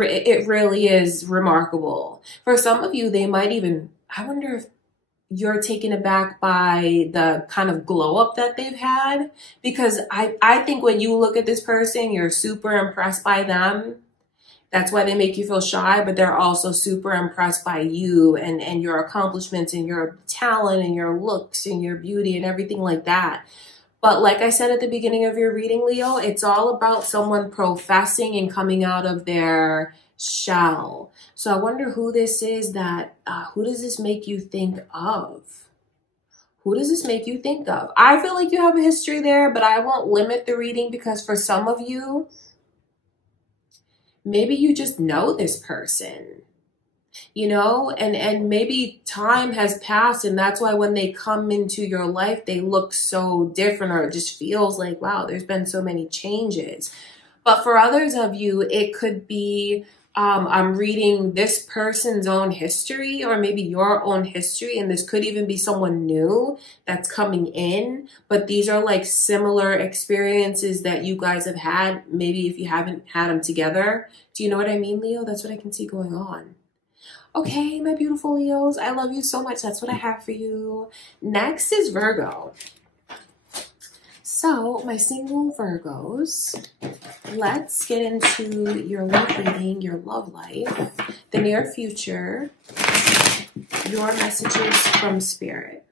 really is remarkable. For some of you, they might even, I wonder if you're taken aback by the kind of glow up that they've had. Because I think when you look at this person, you're super impressed by them. That's why they make you feel shy, but they're also super impressed by you and your accomplishments and your talent and your looks and your beauty and everything like that. But like I said at the beginning of your reading, Leo, it's all about someone professing and coming out of their shell. So I wonder who this is that, who does this make you think of? Who does this make you think of? I feel like you have a history there, but I won't limit the reading because for some of you, maybe you just know this person, you know, and maybe time has passed and that's why when they come into your life, they look so different, or it just feels like, wow, there's been so many changes. But for others of you, it could be, I'm reading this person's own history or maybe your own history. And this could even be someone new that's coming in. But these are like similar experiences that you guys have had. Maybe if you haven't had them together. Do you know what I mean, Leo? That's what I can see going on. Okay, my beautiful Leos. I love you so much. That's what I have for you. Next is Virgo. So, my single Virgos, let's get into your love reading, your love life, the near future, your messages from Spirit.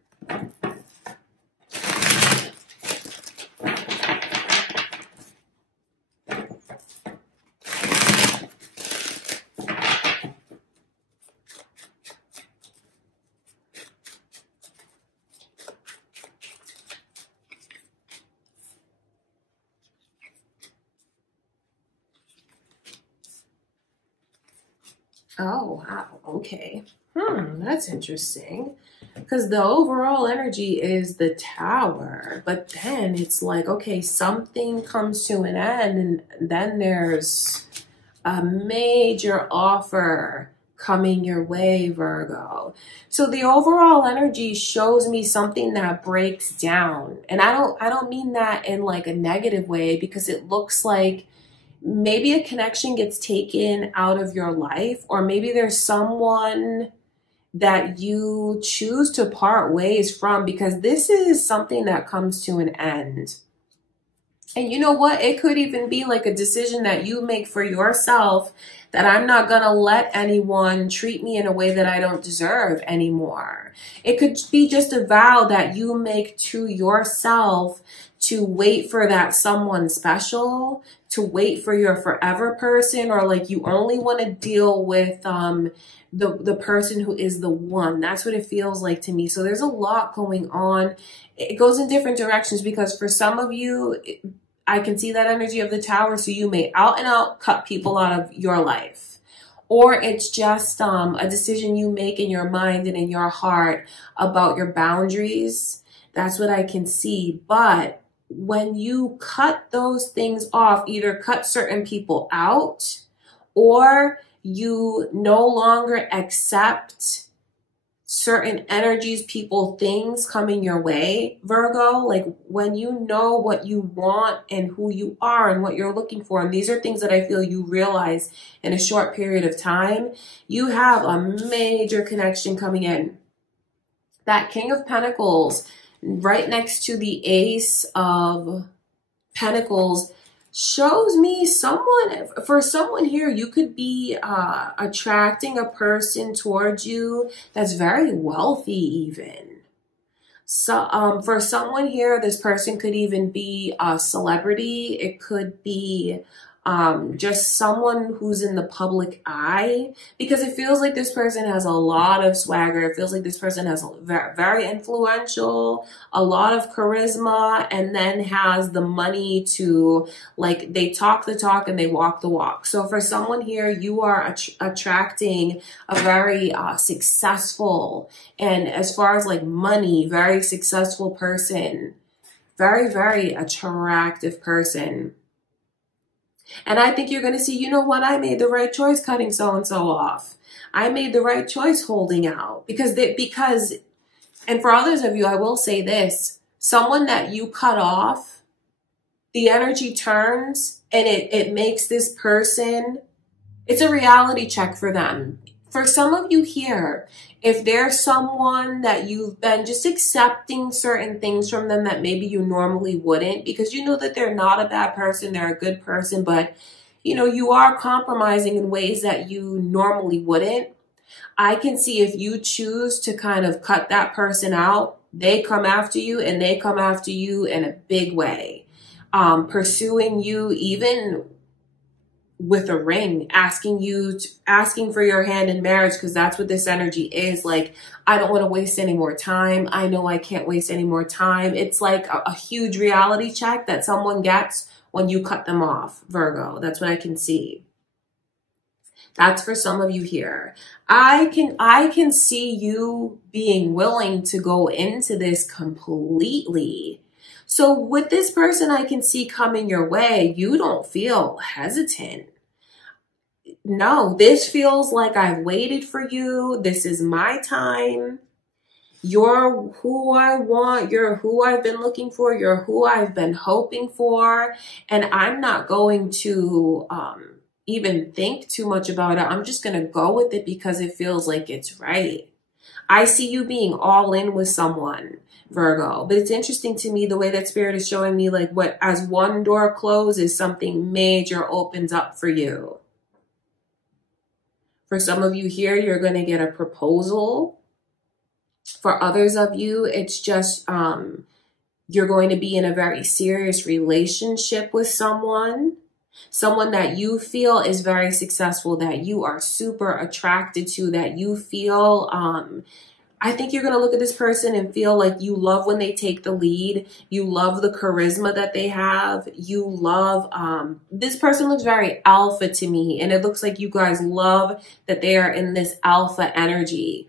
Oh, wow. Okay. That's interesting. Because the overall energy is the Tower. But then it's like, okay, something comes to an end. And then there's a major offer coming your way, Virgo. So the overall energy shows me something that breaks down. And I don't mean that in like a negative way, because it looks like maybe a connection gets taken out of your life, or maybe there's someone that you choose to part ways from, because this is something that comes to an end. And you know what? It could even be like a decision that you make for yourself, that I'm not going to let anyone treat me in a way that I don't deserve anymore. It could be just a vow that you make to yourself to wait for that someone special, to wait for your forever person, or like you only want to deal with the person who is the one. That's what it feels like to me. So there's a lot going on. It goes in different directions, because for some of you, I can see that energy of the Tower. So you may out and out cut people out of your life, or it's just a decision you make in your mind and in your heart about your boundaries. That's what I can see. But when you cut those things off, either cut certain people out, or you no longer accept certain energies, people, things coming your way, Virgo, like when you know what you want and who you are and what you're looking for, and these are things that I feel you realize in a short period of time, you have a major connection coming in. That King of Pentacles right next to the Ace of Pentacles shows me someone, for someone here, you could be attracting a person towards you that's very wealthy even. So for someone here, this person could even be a celebrity. It could be just someone who's in the public eye, because it feels like this person has a lot of swagger. It feels like this person has very influential, a lot of charisma, and then has the money to, like, they talk the talk and they walk the walk. So for someone here, you are attracting a very successful, and as far as like money, very successful person, very, very attractive person. And I think you're going to see, you know what, I made the right choice cutting so-and-so off. I made the right choice holding out. Because, and for others of you, I will say this, someone that you cut off, the energy turns and it makes this person, it's a reality check for them. For some of you here, if there's someone that you've been just accepting certain things from them that maybe you normally wouldn't, because you know that they're not a bad person, they're a good person, but you know, you are compromising in ways that you normally wouldn't. I can see if you choose to kind of cut that person out, they come after you, and they come after you in a big way. Pursuing you even with a ring, asking for your hand in marriage, because that's what this energy is. Like, I don't want to waste any more time. I know I can't waste any more time. It's like a huge reality check that someone gets when you cut them off, Virgo. That's what I can see. That's for some of you here. I can see you being willing to go into this completely. So with this person I can see coming your way, you don't feel hesitant. No, this feels like I've waited for you. This is my time. You're who I want. You're who I've been looking for. You're who I've been hoping for. And I'm not going to even think too much about it. I'm just going to go with it because it feels like it's right. I see you being all in with someone, Virgo. But it's interesting to me the way that Spirit is showing me, like, what as one door closes, something major opens up for you. For some of you here, you're going to get a proposal. For others of you, it's just you're going to be in a very serious relationship with someone that you feel is very successful, that you are super attracted to, that you feel, I think you're going to look at this person and feel like you love when they take the lead. You love the charisma that they have. You love, this person looks very alpha to me. And it looks like you guys love that they are in this alpha energy.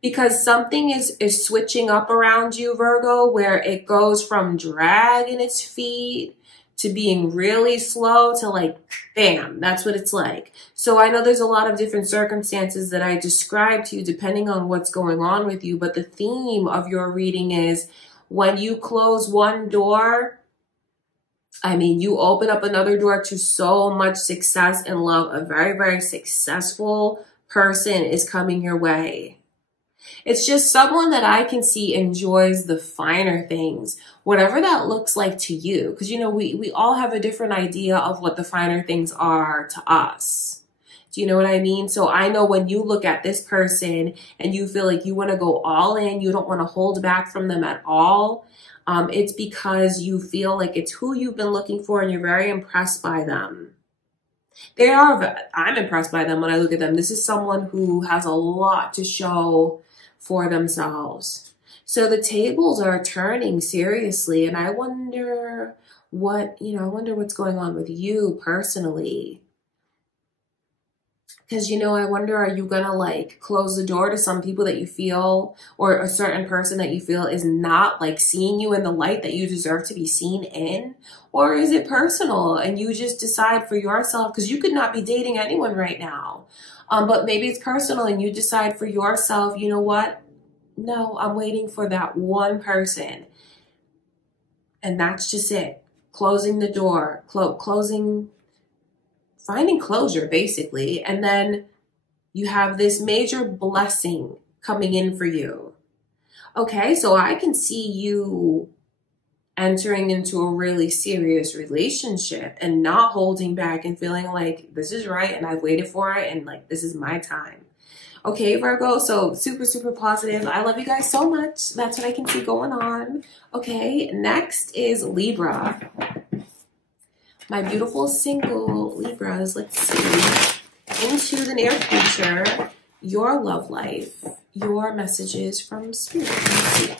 Because something is switching up around you, Virgo, where it goes from dragging its feet to being really slow to like, bam, that's what it's like. So I know there's a lot of different circumstances that I described to you depending on what's going on with you. But the theme of your reading is when you close one door, I mean, you open up another door to so much success and love. A very, very successful person is coming your way. It's just someone that I can see enjoys the finer things, whatever that looks like to you. Because, you know, we all have a different idea of what the finer things are to us. Do you know what I mean? So I know when you look at this person and you feel like you want to go all in, you don't want to hold back from them at all. It's because you feel like it's who you've been looking for and you're very impressed by them. I'm impressed by them when I look at them. This is someone who has a lot to show for themselves. So the tables are turning seriously, and I wonder what's going on with you personally. Because, you know, I wonder, are you going to like close the door to some people that you feel, or a certain person that you feel is not like seeing you in the light that you deserve to be seen in? Or is it personal and you just decide for yourself, because you could not be dating anyone right now. But maybe it's personal and you decide for yourself, you know what? No, I'm waiting for that one person. And that's just it. Closing the door, finding closure basically. And then you have this major blessing coming in for you. Okay, so I can see you entering into a really serious relationship and not holding back and feeling like this is right and I've waited for it and like this is my time. Okay, Virgo, so super, super positive. I love you guys so much. That's what I can see going on. Okay, next is Libra. My beautiful single Libras, let's see. Into the near future, your love life, your messages from Spirit. Let's see.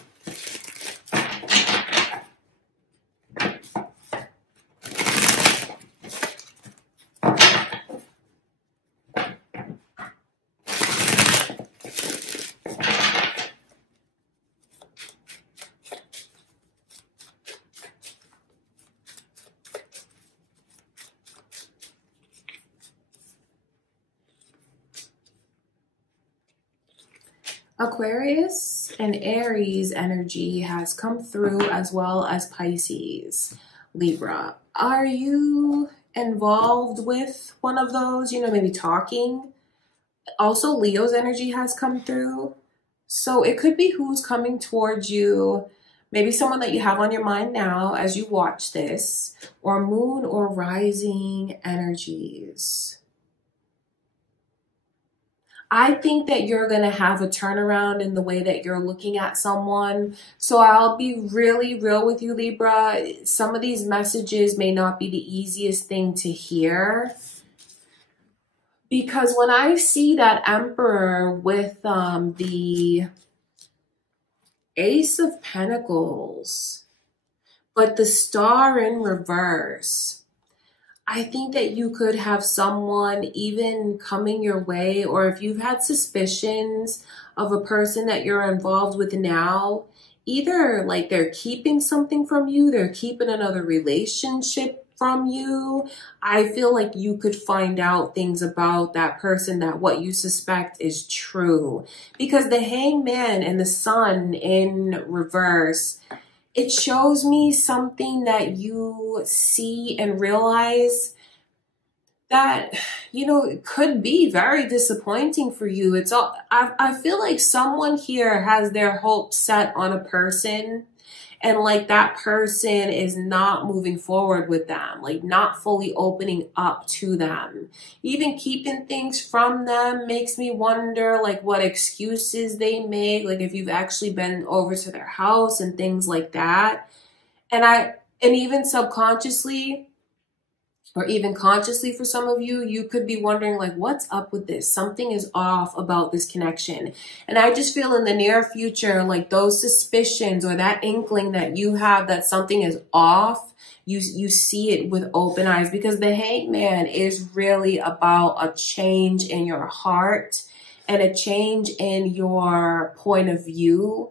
Aquarius and Aries energy has come through, as well as Pisces. Libra, are you involved with one of those? You know, maybe talking Also, Leo's energy has come through. So it could be who's coming towards you. Maybe someone that you have on your mind now as you watch this, or moon or rising energies. I think that you're going to have a turnaround in the way that you're looking at someone. So I'll be really real with you, Libra. Some of these messages may not be the easiest thing to hear. Because when I see that Emperor with the Ace of Pentacles, but the Star in reverse, I think that you could have someone even coming your way, or if you've had suspicions of a person that you're involved with now, either like they're keeping something from you, they're keeping another relationship from you. I feel like you could find out things about that person that what you suspect is true. Because the Hangman and the Sun in reverse, it shows me something that you see and realize that, you know, it could be very disappointing for you. It's all, I feel like someone here has their hopes set on a person, and like that person is not moving forward with them, like not fully opening up to them. Even keeping things from them makes me wonder like what excuses they make, like if you've actually been over to their house and things like that. And even subconsciously, or even consciously for some of you, you could be wondering like, what's up with this? Something is off about this connection. And I just feel in the near future, like those suspicions or that inkling that you have that something is off, you see it with open eyes, because the Hangman is really about a change in your heart and a change in your point of view.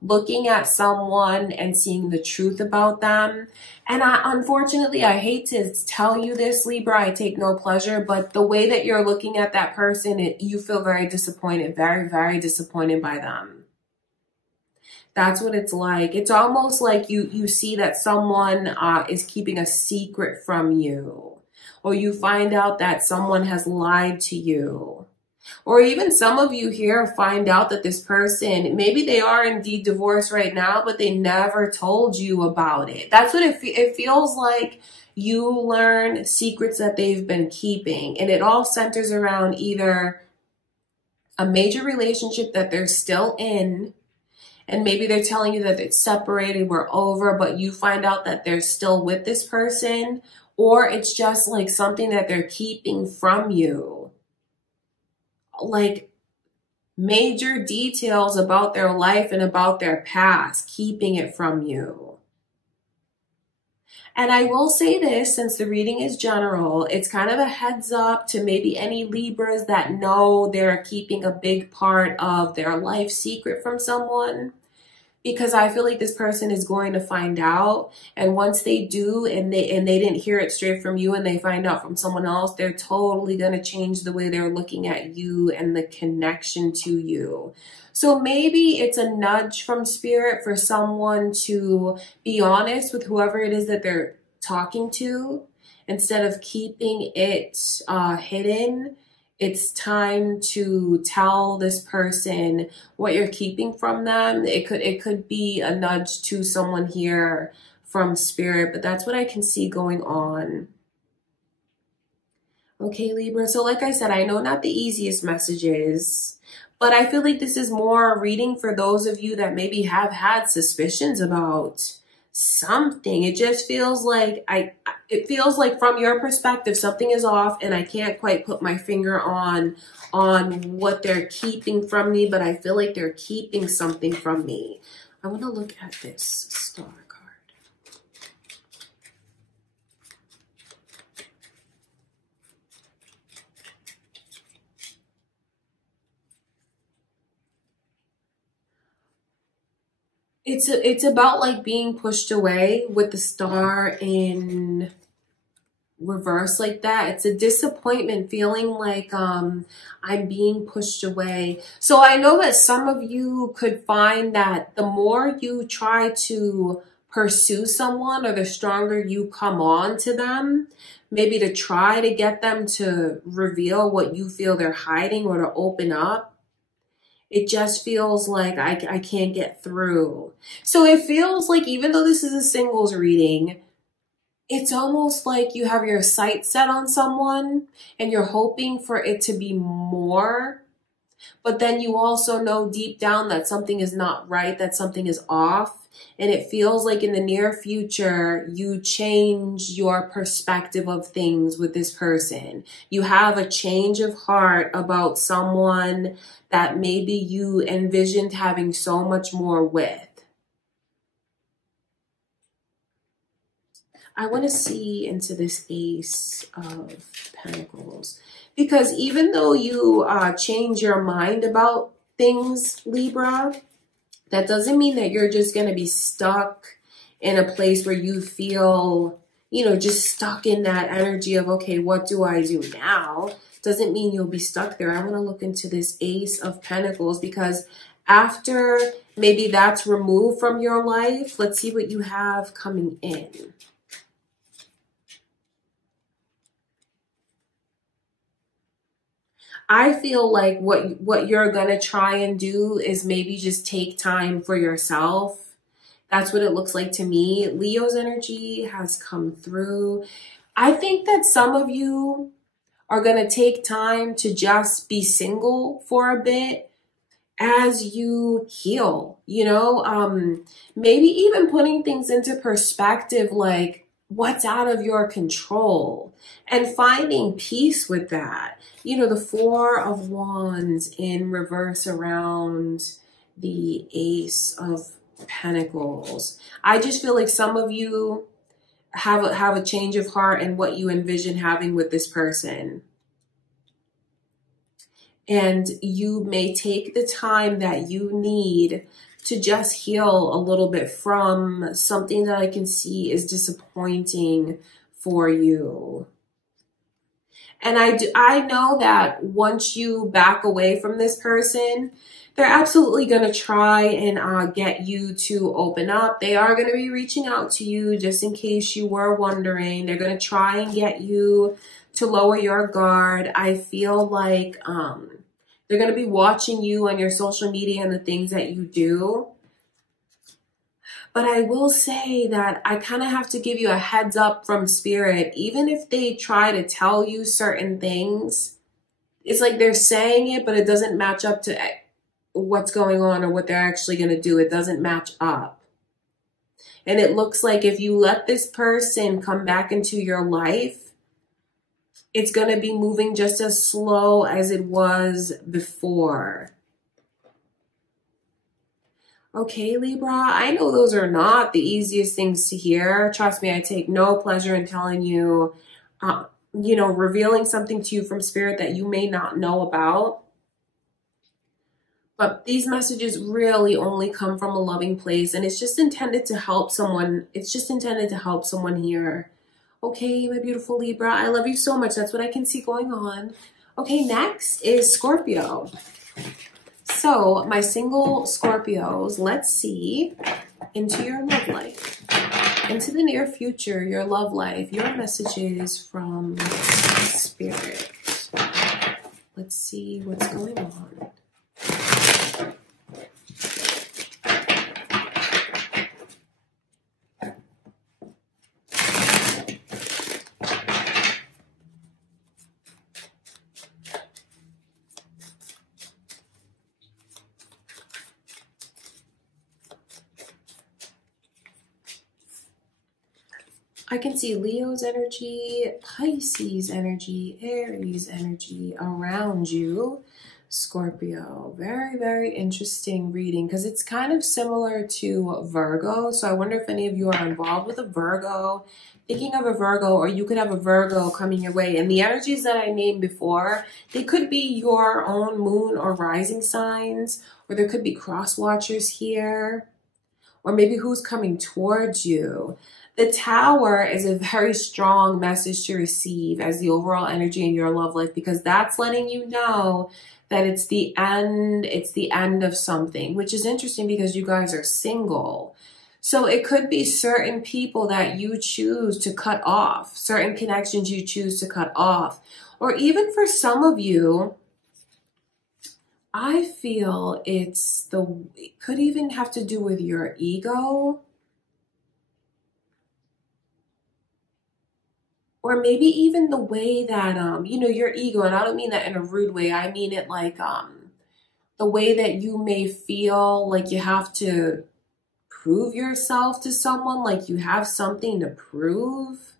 Looking at someone and seeing the truth about them. And unfortunately, I hate to tell you this, Libra, I take no pleasure, but the way that you're looking at that person, you feel very disappointed, very, very disappointed by them. That's what it's like. It's almost like you see that someone is keeping a secret from you, or you find out that someone has lied to you. Or even some of you here find out that this person, maybe they are indeed divorced right now, but they never told you about it. That's what it feels like. You learn secrets that they've been keeping, and it all centers around either a major relationship that they're still in, and maybe they're telling you that it's separated, we're over, but you find out that they're still with this person, or it's just like something that they're keeping from you. Like major details about their life and about their past, keeping it from you. And I will say this, since the reading is general, it's kind of a heads up to maybe any Libras that know they're keeping a big part of their life secret from someone. Because I feel like this person is going to find out, and once they do, and they didn't hear it straight from you, and they find out from someone else, they're totally going to change the way they're looking at you and the connection to you. So maybe it's a nudge from spirit for someone to be honest with whoever it is that they're talking to, instead of keeping it hidden. It's time to tell this person what you're keeping from them. It could be a nudge to someone here from spirit, but that's what I can see going on. Okay, Libra. So like I said, I know not the easiest messages, but I feel like this is more a reading for those of you that maybe have had suspicions about something. It just feels like it feels like from your perspective something is off, and I can't quite put my finger on what they're keeping from me, but I feel like they're keeping something from me. I want to look at this star card. It's about like being pushed away with the star in reverse like that. It's a disappointment, feeling like I'm being pushed away. So I know that some of you could find that the more you try to pursue someone, or the stronger you come on to them, maybe to try to get them to reveal what you feel they're hiding or to open up, it just feels like I can't get through. So it feels like, even though this is a singles reading, it's almost like you have your sights set on someone and you're hoping for it to be more. But then you also know deep down that something is not right, that something is off. And it feels like in the near future, you change your perspective of things with this person. You have a change of heart about someone that maybe you envisioned having so much more with. I want to see into this Ace of Pentacles, because even though you change your mind about things, Libra, that doesn't mean that you're just going to be stuck in a place where you feel, you know, just stuck in that energy of, okay, what do I do now? Doesn't mean you'll be stuck there. I want to look into this Ace of Pentacles, because after maybe that's removed from your life, let's see what you have coming in. I feel like what you're going to try and do is maybe just take time for yourself. That's what it looks like to me. Leo's energy has come through. I think that some of you are going to take time to just be single for a bit as you heal, you know, maybe even putting things into perspective, like what's out of your control, and finding peace with that. You know, the Four of Wands in reverse around the Ace of Pentacles. I just feel like some of you have a change of heart in what you envision having with this person. And you may take the time that you need to just heal a little bit from something that I can see is disappointing for you. And I know that once you back away from this person, they're absolutely going to try and get you to open up. They are going to be reaching out to you, just in case you were wondering. They're going to try and get you to lower your guard. I feel like they're going to be watching you on your social media and the things that you do. But I will say that I kind of have to give you a heads up from Spirit. Even if they try to tell you certain things, it's like they're saying it, but it doesn't match up to what's going on or what they're actually going to do. It doesn't match up. And it looks like if you let this person come back into your life, it's going to be moving just as slow as it was before. Okay, Libra, I know those are not the easiest things to hear. Trust me, I take no pleasure in telling you, you know, revealing something to you from Spirit that you may not know about. But these messages really only come from a loving place, and it's just intended to help someone. It's just intended to help someone here. Okay, my beautiful Libra, I love you so much. That's what I can see going on. Okay, next is Scorpio. So, my single Scorpios, let's see into your love life. Into the near future, your love life, your messages from Spirit. Let's see what's going on. I can see Leo's energy, Pisces energy, Aries energy around you, Scorpio. Very, very interesting reading, because it's kind of similar to Virgo. So I wonder if any of you are involved with a Virgo, thinking of a Virgo, or you could have a Virgo coming your way. And the energies that I named before, they could be your own moon or rising signs, or there could be cross watchers here, or maybe who's coming towards you. The Tower is a very strong message to receive as the overall energy in your love life, because that's letting you know that it's the end of something, which is interesting because you guys are single. So it could be certain people that you choose to cut off, certain connections you choose to cut off. Or even for some of you, I feel it could even have to do with your ego. Or maybe even the way that, your ego, and I don't mean that in a rude way. I mean it like the way that you may feel like you have to prove yourself to someone, like you have something to prove.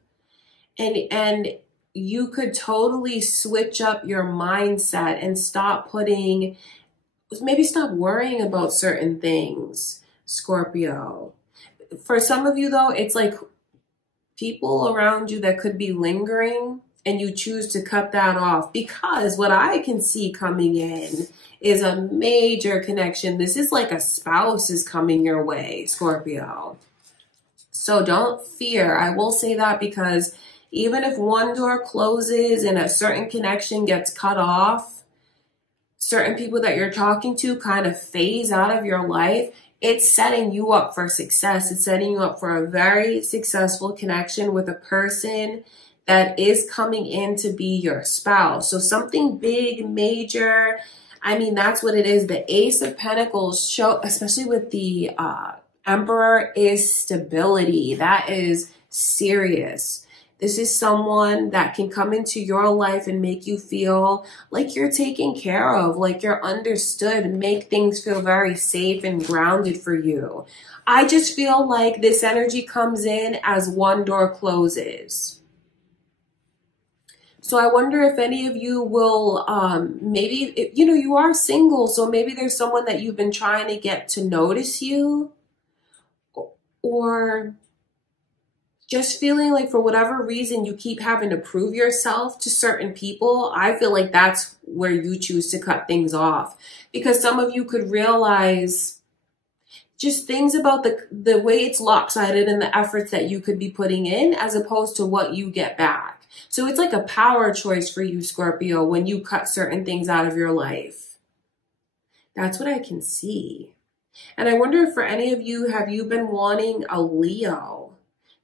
And you could totally switch up your mindset and maybe stop worrying about certain things, Scorpio. For some of you though, it's like people around you that could be lingering, and you choose to cut that off, because what I can see coming in is a major connection. This is like a spouse is coming your way, Scorpio. So don't fear. I will say that, because even if one door closes and a certain connection gets cut off, certain people that you're talking to kind of phase out of your life, it's setting you up for success. It's setting you up for a very successful connection with a person that is coming in to be your spouse. So something big, major. I mean, that's what it is. The Ace of Pentacles show, especially with the Emperor, is stability. That is serious. This is someone that can come into your life and make you feel like you're taken care of, like you're understood, and make things feel very safe and grounded for you. I just feel like this energy comes in as one door closes. So I wonder if any of you will, maybe, you are single, so maybe there's someone that you've been trying to get to notice you, or just feeling like for whatever reason you keep having to prove yourself to certain people. I feel like that's where you choose to cut things off, because some of you could realize just things about the way it's lopsided and the efforts that you could be putting in as opposed to what you get back. So it's like a power choice for you, Scorpio, when you cut certain things out of your life. That's what I can see. And I wonder if for any of you, have you been wanting a Leo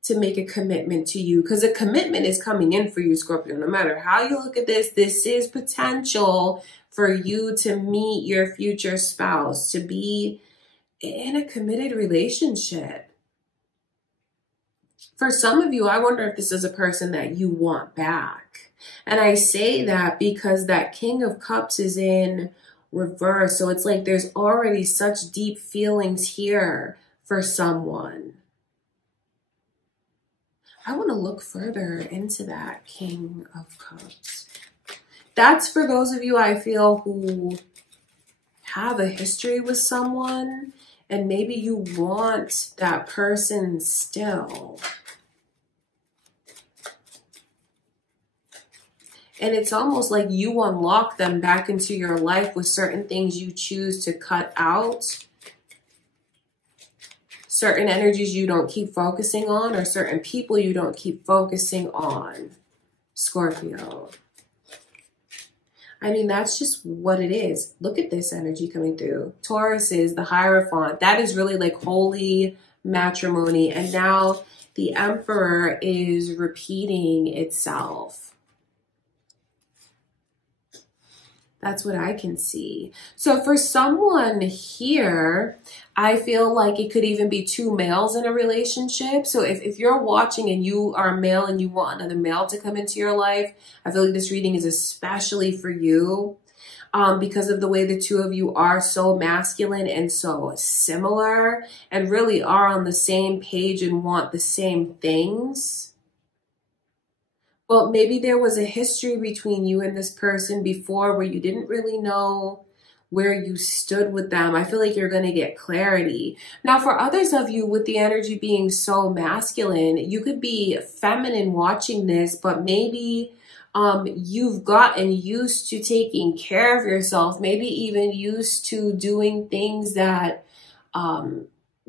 to make a commitment to you? Because a commitment is coming in for you, Scorpio. No matter how you look at this, this is potential for you to meet your future spouse, to be in a committed relationship. For some of you, I wonder if this is a person that you want back. And I say that because that King of Cups is in reverse. So it's like there's already such deep feelings here for someone. I want to look further into that King of Cups. That's for those of you, I feel, who have a history with someone and maybe you want that person still. And it's almost like you unlock them back into your life with certain things you choose to cut out. Certain energies you don't keep focusing on, or certain people you don't keep focusing on, Scorpio. I mean, that's just what it is. Look at this energy coming through. Taurus is the Hierophant. That is really like holy matrimony. And now the Emperor is repeating itself. That's what I can see. So for someone here, I feel like it could even be two males in a relationship. So if you're watching and you are a male and you want another male to come into your life, I feel like this reading is especially for you because of the way the two of you are so masculine and so similar and really are on the same page and want the same things. Well, maybe there was a history between you and this person before where you didn't really know where you stood with them. I feel like you're going to get clarity. Now, for others of you, with the energy being so masculine, you could be feminine watching this, but maybe you've gotten used to taking care of yourself, maybe even used to doing things that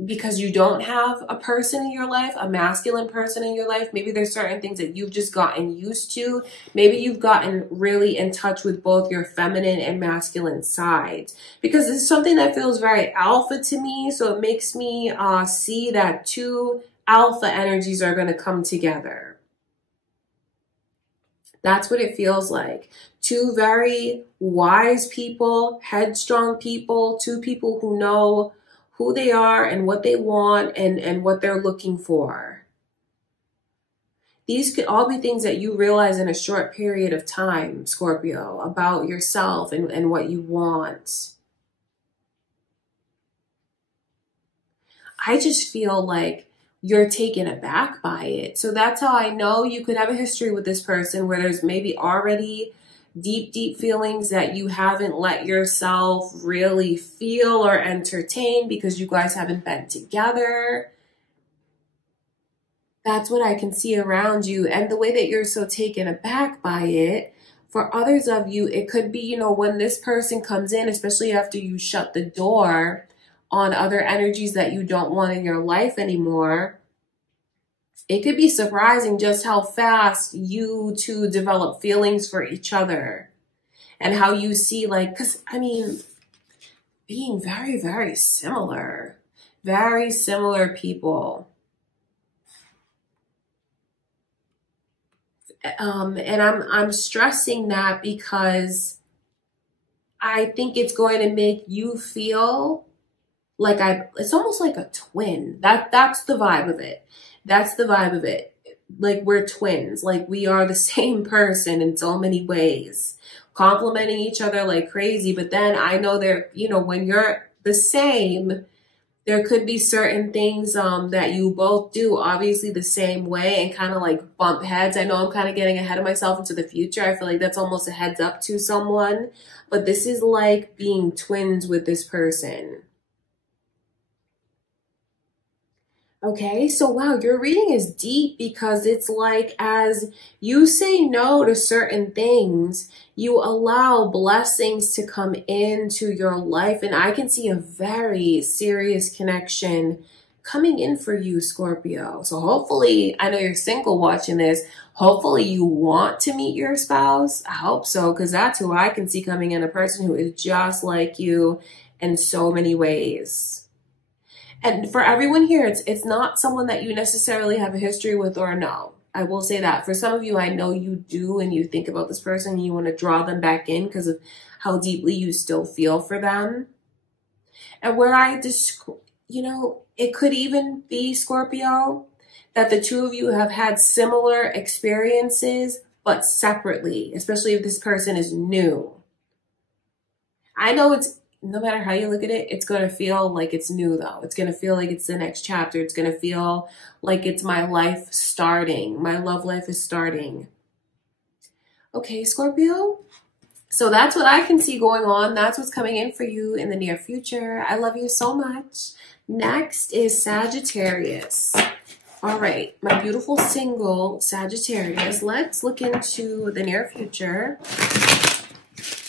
because you don't have a person in your life, a masculine person in your life. Maybe there's certain things that you've just gotten used to. Maybe you've gotten really in touch with both your feminine and masculine sides, because it's something that feels very alpha to me. So it makes me see that two alpha energies are going to come together. That's what it feels like. Two very wise people, headstrong people, two people who know who they are and what they want and what they're looking for. These could all be things that you realize in a short period of time, Scorpio, about yourself and what you want. I just feel like you're taken aback by it. So that's how I know you could have a history with this person where there's maybe already deep feelings that you haven't let yourself really feel or entertain because you guys haven't been together. That's what I can see around you. And the way that you're so taken aback by it, for others of you, it could be, you know, when this person comes in, especially after you shut the door on other energies that you don't want in your life anymore, it could be surprising just how fast you two develop feelings for each other and how you see, like, because I mean, being very similar people. And I'm stressing that because I think it's going to make you feel like it's almost like a twin. That's the vibe of it. That's the vibe of it. Like we're twins. Like we are the same person in so many ways, complimenting each other like crazy. But then I know there, you know, when you're the same, there could be certain things that you both do obviously the same way and kind of like bump heads. I know I'm kind of getting ahead of myself into the future. I feel like that's almost a heads up to someone. But this is like being twins with this person. Okay, so wow, your reading is deep because it's like as you say no to certain things, you allow blessings to come into your life. And I can see a very serious connection coming in for you, Scorpio. So hopefully, I know you're single watching this. Hopefully you want to meet your spouse. I hope so, because that's who I can see coming in, a person who is just like you in so many ways. And for everyone here, it's not someone that you necessarily have a history with or no. I will say that. For some of you, I know you do, and you think about this person and you want to draw them back in because of how deeply you still feel for them. And where you know, it could even be, Scorpio, that the two of you have had similar experiences, but separately, especially if this person is new. I know it's, no matter how you look at it, it's going to feel like it's new though. It's going to feel like it's the next chapter. It's going to feel like it's my life starting. My love life is starting. Okay, Scorpio. So that's what I can see going on. That's what's coming in for you in the near future. I love you so much. Next is Sagittarius. All right, my beautiful single Sagittarius. Let's look into the near future.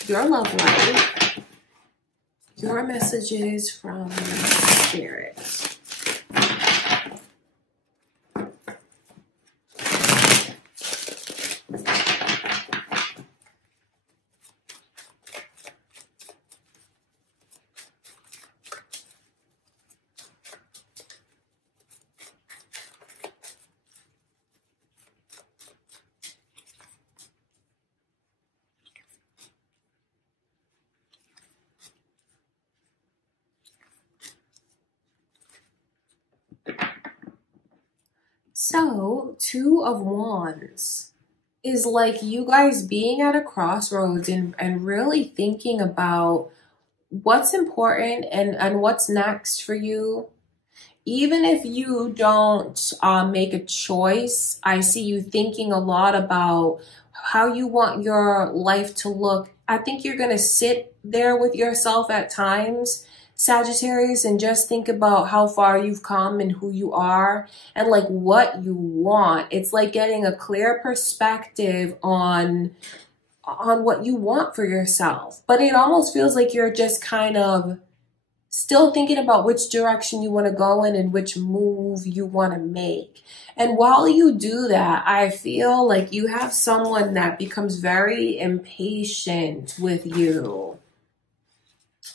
Your love life. Your messages from Spirit. So, Two of Wands is like you guys being at a crossroads and really thinking about what's important and what's next for you. Even if you don't make a choice, I see you thinking a lot about how you want your life to look. I think you're going to sit there with yourself at times, Sagittarius, and just think about how far you've come and who you are and like what you want. It's like getting a clear perspective on what you want for yourself. But it almost feels like you're just kind of Still thinking about which direction you want to go in and which move you want to make. And while you do that, I feel like you have someone that becomes very impatient with you.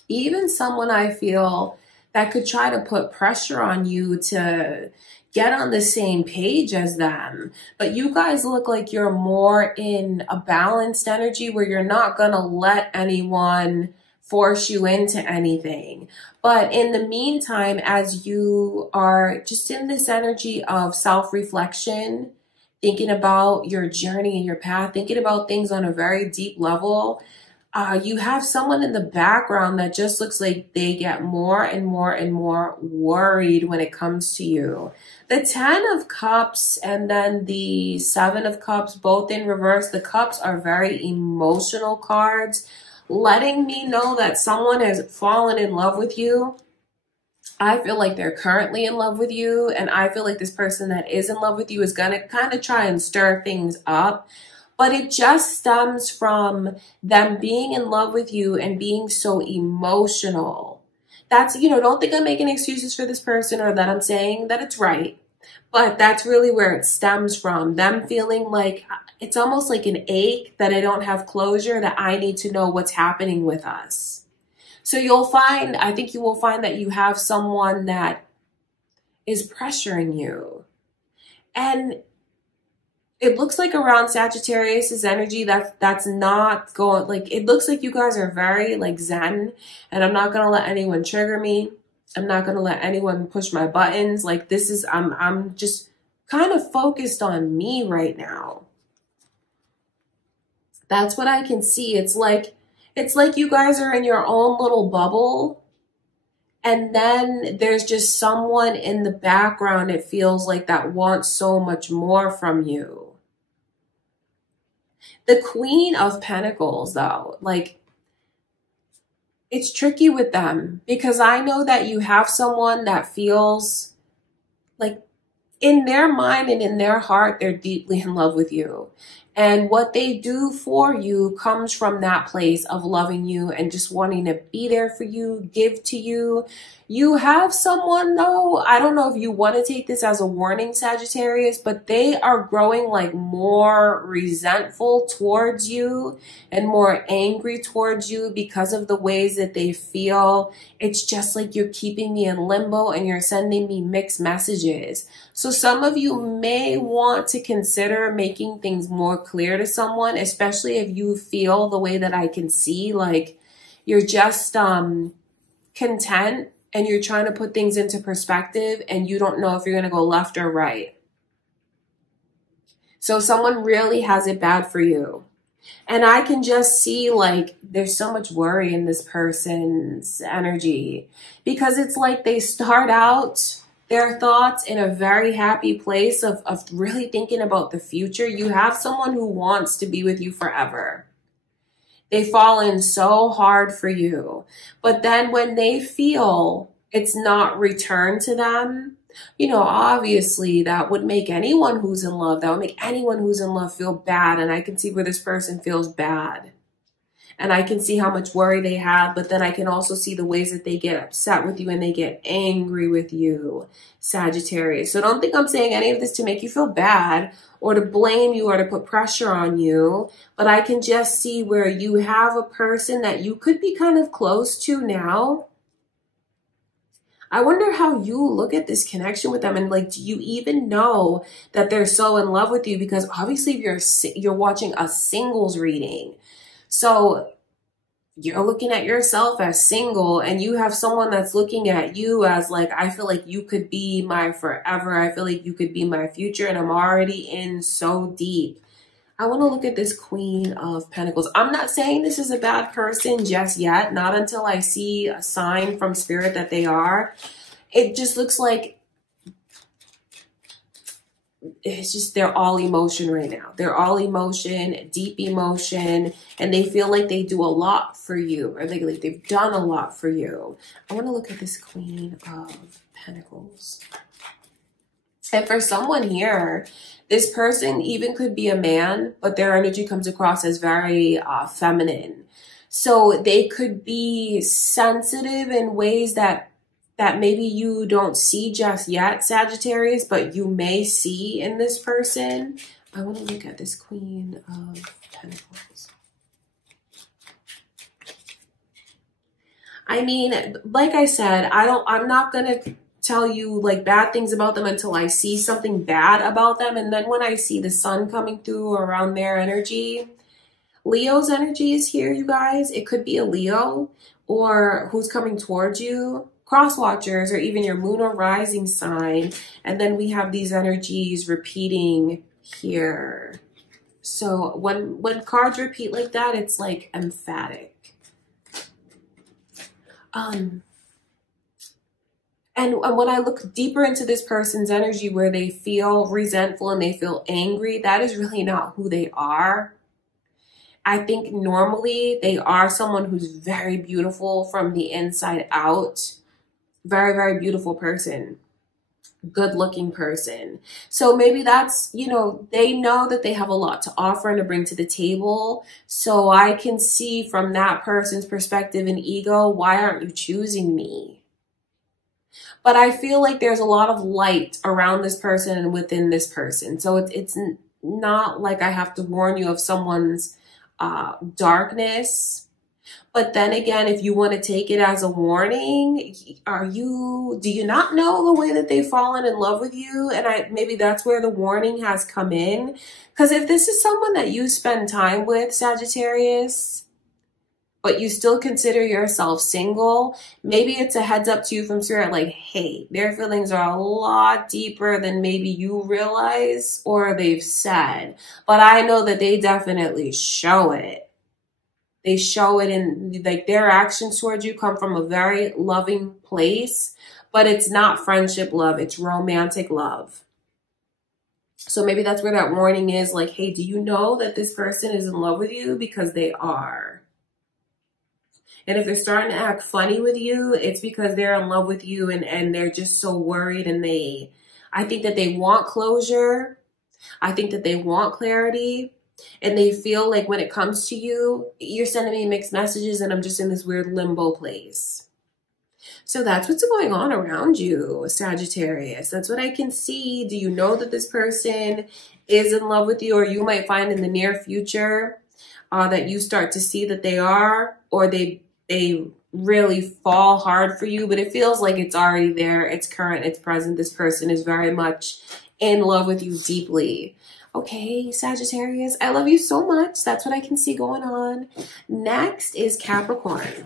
Even someone I feel that could try to put pressure on you to get on the same page as them. But you guys look like you're more in a balanced energy where you're not going to let anyone force you into anything. But in the meantime, as you are just in this energy of self-reflection, thinking about your journey and your path, thinking about things on a very deep level, you have someone in the background that just looks like they get more and more and more worried when it comes to you. The 10 of Cups and then the 7 of Cups, both in reverse. The Cups are very emotional cards, letting me know that someone has fallen in love with you. I feel like they're currently in love with you, and I feel like this person that is in love with you is going to kind of try and stir things up. But it just stems from them being in love with you and being so emotional. That's, don't think I'm making excuses for this person or that I'm saying that it's right. But that's really where it stems from. Them feeling like it's almost like an ache that I don't have closure, that I need to know what's happening with us. So I think you will find that you have someone that is pressuring you. And it looks like around Sagittarius's energy, that's not going, like, it looks like you guys are very like zen, and I'm not going to let anyone trigger me. I'm not going to let anyone push my buttons. Like, this is, I'm just kind of focused on me right now. That's what I can see. It's like you guys are in your own little bubble, and then there's just someone in the background, it feels like, that wants so much more from you. The Queen of Pentacles, though, like, it's tricky with them because I know that you have someone that feels like in their mind and in their heart, they're deeply in love with you. And what they do for you comes from that place of loving you and just wanting to be there for you, give to you. You have someone, though, I don't know if you want to take this as a warning, Sagittarius, but they are growing like more resentful towards you and more angry towards you because of the ways that they feel. It's just like you're keeping me in limbo and you're sending me mixed messages. So some of you may want to consider making things more clear to someone, especially if you feel the way that I can see, like you're just content and you're trying to put things into perspective and you don't know if you're going to go left or right. So someone really has it bad for you. And I can just see, like, there's so much worry in this person's energy because it's like they start out their thoughts in a very happy place of really thinking about the future. You have someone who wants to be with you forever. They fall in so hard for you. But then when they feel it's not returned to them, obviously that would make anyone who's in love, feel bad. And I can see where this person feels bad. And I can see how much worry they have, but then I can also see the ways that they get upset with you and they get angry with you, Sagittarius. So don't think I'm saying any of this to make you feel bad or to blame you or to put pressure on you, but I can just see where you have a person that you could be kind of close to now. I wonder how you look at this connection with them, and like, do you even know that they're so in love with you? Because obviously you're watching a singles reading. So you're looking at yourself as single and you have someone that's looking at you as like, I feel like you could be my forever. I feel like you could be my future, and I'm already in so deep. I want to look at this Queen of Pentacles. I'm not saying this is a bad person just yet, not until I see a sign from Spirit that they are. It just looks like it's just, they're all emotion right now. They're all emotion, deep emotion, and they feel like they do a lot for you, or they've done a lot for you. I want to look at this Queen of Pentacles. And for someone here, this person even could be a man, but their energy comes across as very feminine. So they could be sensitive in ways that maybe you don't see just yet, Sagittarius, but you may see in this person. I want to look at this Queen of Pentacles. I mean, like I said, I'm not going to tell you like bad things about them until I see something bad about them. And then when I see the sun coming through around their energy, Leo's energy is here, you guys. It could be a Leo or who's coming towards you, cross watchers, or even your moon or rising sign. And then we have these energies repeating here. So when cards repeat like that, it's like emphatic. And when I look deeper into this person's energy where they feel resentful and they feel angry, that is really not who they are. I think normally they are someone who's very beautiful from the inside out. Very, very beautiful person. Good looking person. So maybe that's, you know, they know that they have a lot to offer and to bring to the table. So I can see from that person's perspective and ego, why aren't you choosing me? But I feel like there's a lot of light around this person and within this person. So it's not like I have to warn you of someone's darkness. But then again, if you want to take it as a warning, do you not know the way that they've fallen in love with you? And maybe that's where the warning has come in. Because if this is someone that you spend time with, Sagittarius, but you still consider yourself single, maybe it's a heads up to you from Spirit, like, hey, their feelings are a lot deeper than maybe you realize or they've said. But I know that they definitely show it. They show it in, like, their actions towards you come from a very loving place, but it's not friendship love. It's romantic love. So maybe that's where that warning is, like, hey, do you know that this person is in love with you? Because they are. And if they're starting to act funny with you, it's because they're in love with you and they're just so worried. And I think that they want closure. I think that they want clarity. And they feel like when it comes to you, you're sending me mixed messages and I'm just in this weird limbo place. So that's what's going on around you, Sagittarius. That's what I can see. Do you know that this person is in love with you? Or you might find in the near future that you start to see that they are, or they really fall hard for you. But it feels like it's already there. It's current. It's present. This person is very much in love with you deeply. Okay, Sagittarius, I love you so much. That's what I can see going on. Next is Capricorn.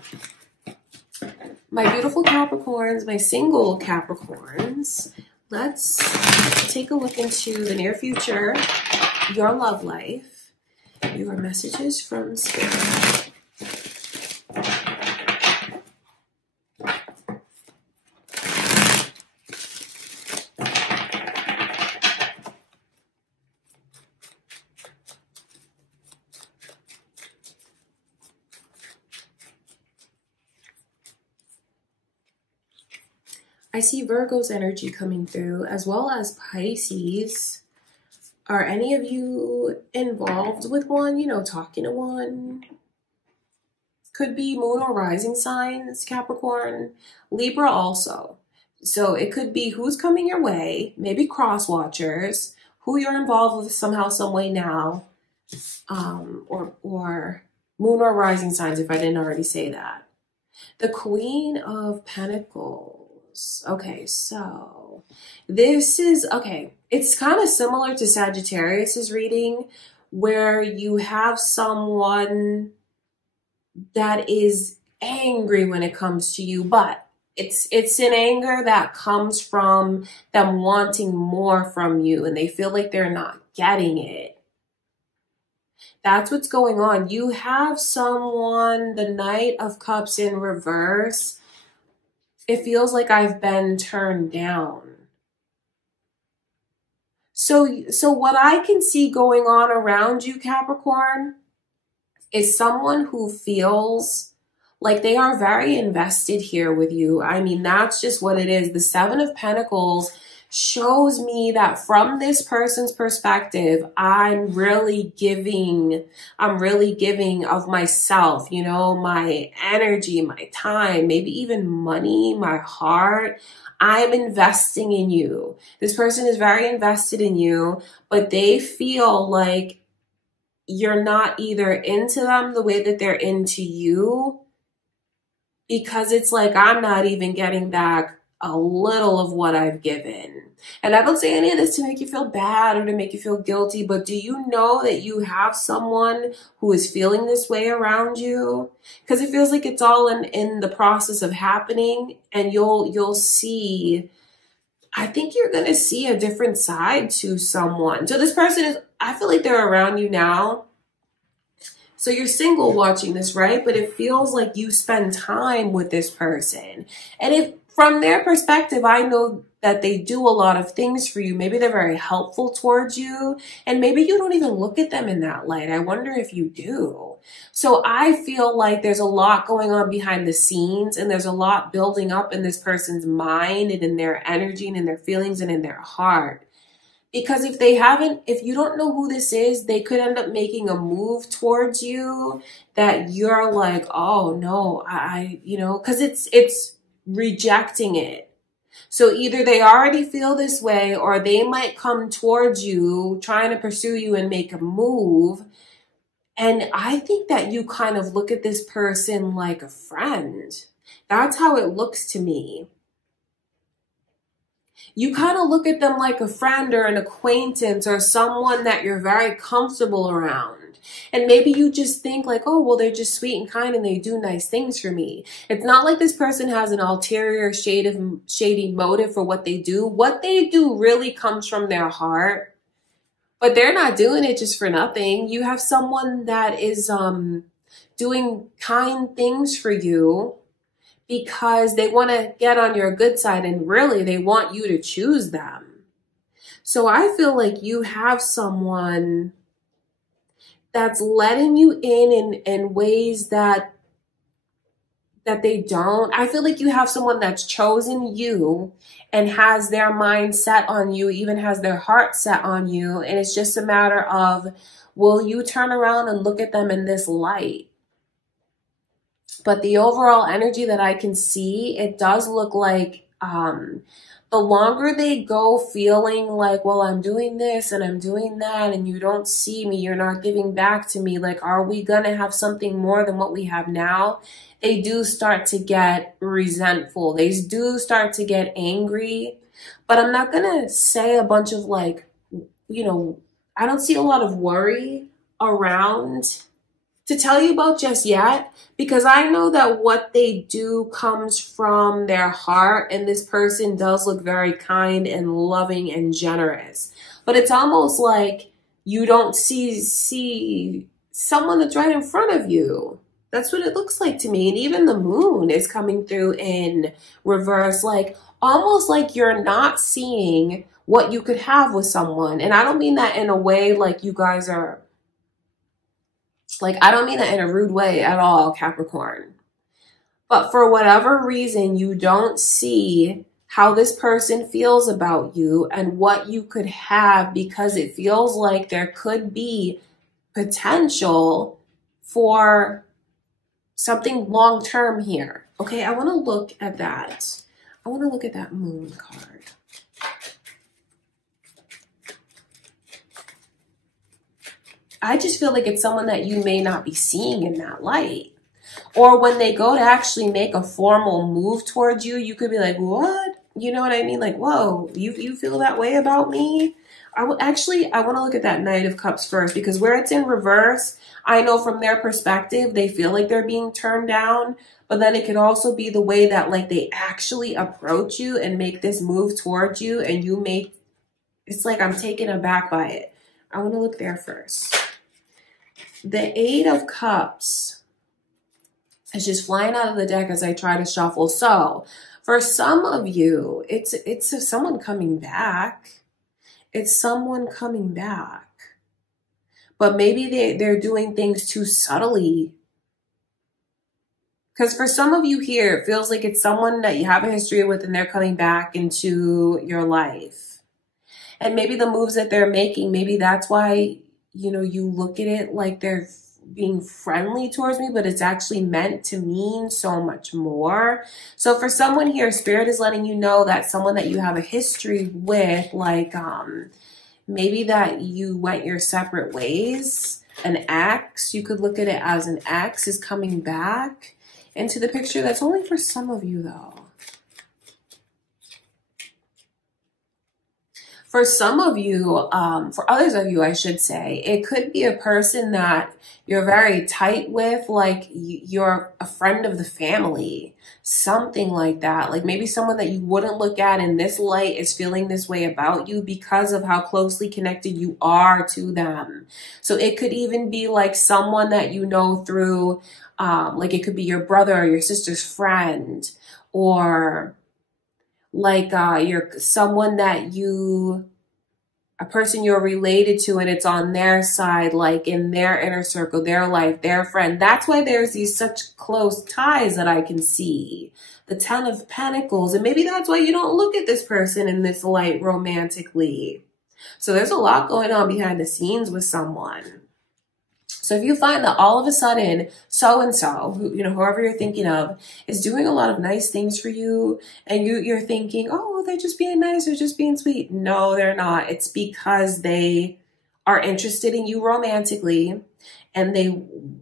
My beautiful Capricorns, my single Capricorns. Let's take a look into the near future, your love life, your messages from Spirit. I see Virgo's energy coming through, as well as Pisces. Are any of you involved with one, you know, talking to one? Could be moon or rising signs, Capricorn. Libra also. So it could be who's coming your way, maybe cross watchers, who you're involved with somehow, some way now, or moon or rising signs, if I didn't already say that. The Queen of Pentacles. Okay, so this is, okay, it's kind of similar to Sagittarius's reading, where you have someone that is angry when it comes to you, but it's an anger that comes from them wanting more from you and they feel like they're not getting it. That's what's going on. You have someone, the Knight of Cups in reverse. It feels like I've been turned down. So what I can see going on around you, Capricorn, is someone who feels like they are very invested here with you. I mean, that's just what it is. The Seven of Pentacles shows me that from this person's perspective, I'm really giving of myself, you know, my energy, my time, maybe even money, my heart. I'm investing in you. This person is very invested in you, but they feel like you're not either into them the way that they're into you, because it's like I'm not even getting back a little of what I've given. And I don't say any of this to make you feel bad or to make you feel guilty, but do you know that you have someone who is feeling this way around you? Because it feels like it's all in the process of happening, and you'll see, I think you're going to see a different side to someone. So this person is, I feel like they're around you now. So you're single watching this, right? But it feels like you spend time with this person. And if from their perspective, I know that they do a lot of things for you. Maybe they're very helpful towards you. And maybe you don't even look at them in that light. I wonder if you do. So I feel like there's a lot going on behind the scenes, and there's a lot building up in this person's mind and in their energy and in their feelings and in their heart. Because if you don't know who this is, they could end up making a move towards you that you're like, oh no, because it's rejecting it. So either they already feel this way, or they might come towards you trying to pursue you and make a move. And I think that you kind of look at this person like a friend. That's how it looks to me. You kind of look at them like a friend or an acquaintance or someone that you're very comfortable around. And maybe you just think like, oh, well, they're just sweet and kind and they do nice things for me. It's not like this person has an ulterior shady motive for what they do. What they do really comes from their heart, but they're not doing it just for nothing. You have someone that is doing kind things for you because they want to get on your good side, and really they want you to choose them. So I feel like you have someone that's letting you in ways that they don't. I feel like you have someone that's chosen you and has their mind set on you, even has their heart set on you. And it's just a matter of, will you turn around and look at them in this light? But the overall energy that I can see, it does look like the longer they go feeling like, well, I'm doing this and I'm doing that, and you don't see me, you're not giving back to me, like, are we going to have something more than what we have now? They do start to get resentful. They do start to get angry. But I'm not going to say a bunch of like, I don't see a lot of worry around to tell you about just yet, because I know that what they do comes from their heart, and this person does look very kind and loving and generous. But it's almost like you don't see someone that's right in front of you. That's what it looks like to me. And even the moon is coming through in reverse, like almost like you're not seeing what you could have with someone. And I don't mean that in a way like you guys are, like, I don't mean that in a rude way at all, Capricorn. But for whatever reason, you don't see how this person feels about you and what you could have, because it feels like there could be potential for something long-term here. Okay, I want to look at that. I want to look at that moon card. I just feel like it's someone that you may not be seeing in that light. Or when they go to actually make a formal move towards you, you could be like, what? You know what I mean? Like, whoa, you feel that way about me? I want to look at that Knight of Cups first, because where it's in reverse, I know from their perspective, they feel like they're being turned down. But then it could also be the way that like they actually approach you and make this move towards you, and it's like I'm taken aback by it. I want to look there first. The Eight of Cups is just flying out of the deck as I try to shuffle. So for some of you, it's someone coming back. It's someone coming back. But maybe they're doing things too subtly Because for some of you here, it feels like it's someone that you have a history with and they're coming back into your life. And maybe the moves that they're making, maybe that's why, you know, you look at it like they're being friendly towards me, but it's actually meant to mean so much more. So for someone here, Spirit is letting you know that someone that you have a history with, like maybe that you went your separate ways, an ex, you could look at it as an ex is coming back into the picture. That's only for some of you though. For some of you, for others of you, I should say, it could be a person that you're very tight with, like you're a friend of the family, something like that. Like maybe someone that you wouldn't look at in this light is feeling this way about you because of how closely connected you are to them. So it could even be like someone that you know through, like it could be your brother or your sister's friend, or like you're someone that a person you're related to and it's on their side, like in their inner circle, their life, their friend. That's why there's these such close ties that I can see. The Ten of Pentacles. And maybe that's why you don't look at this person in this light romantically. So there's a lot going on behind the scenes with someone. So if you find that all of a sudden, so-and-so, you know, whoever you're thinking of, is doing a lot of nice things for you, and you're thinking, oh, they're just being nice, they're just being sweet. No, they're not. It's because they are interested in you romantically, and they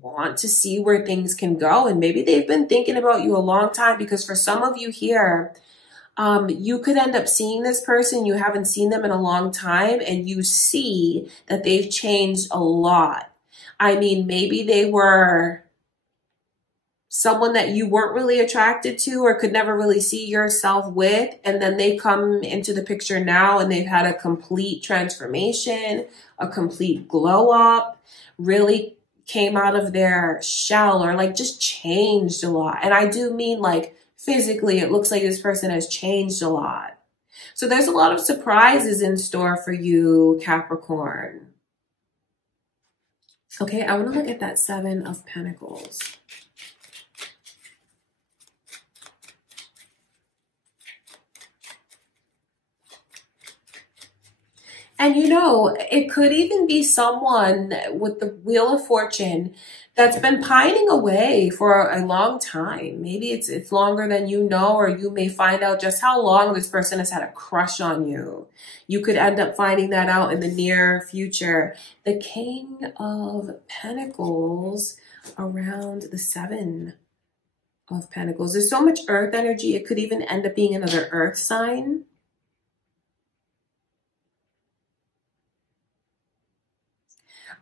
want to see where things can go. And maybe they've been thinking about you a long time, because for some of you here, you could end up seeing this person, you haven't seen them in a long time, and you see that they've changed a lot. I mean, maybe they were someone that you weren't really attracted to or could never really see yourself with, and then they come into the picture now and they've had a complete transformation, a complete glow up, really came out of their shell, or like just changed a lot. And I do mean like physically, it looks like this person has changed a lot. So there's a lot of surprises in store for you, Capricorn. Okay, I want to look at that Seven of Pentacles. And you know, it could even be someone with the Wheel of Fortune that's been pining away for a long time. Maybe it's longer than you know, or you may find out just how long this person has had a crush on you. You could end up finding that out in the near future. The King of Pentacles around the Seven of Pentacles. There's so much earth energy. It could even end up being another earth sign.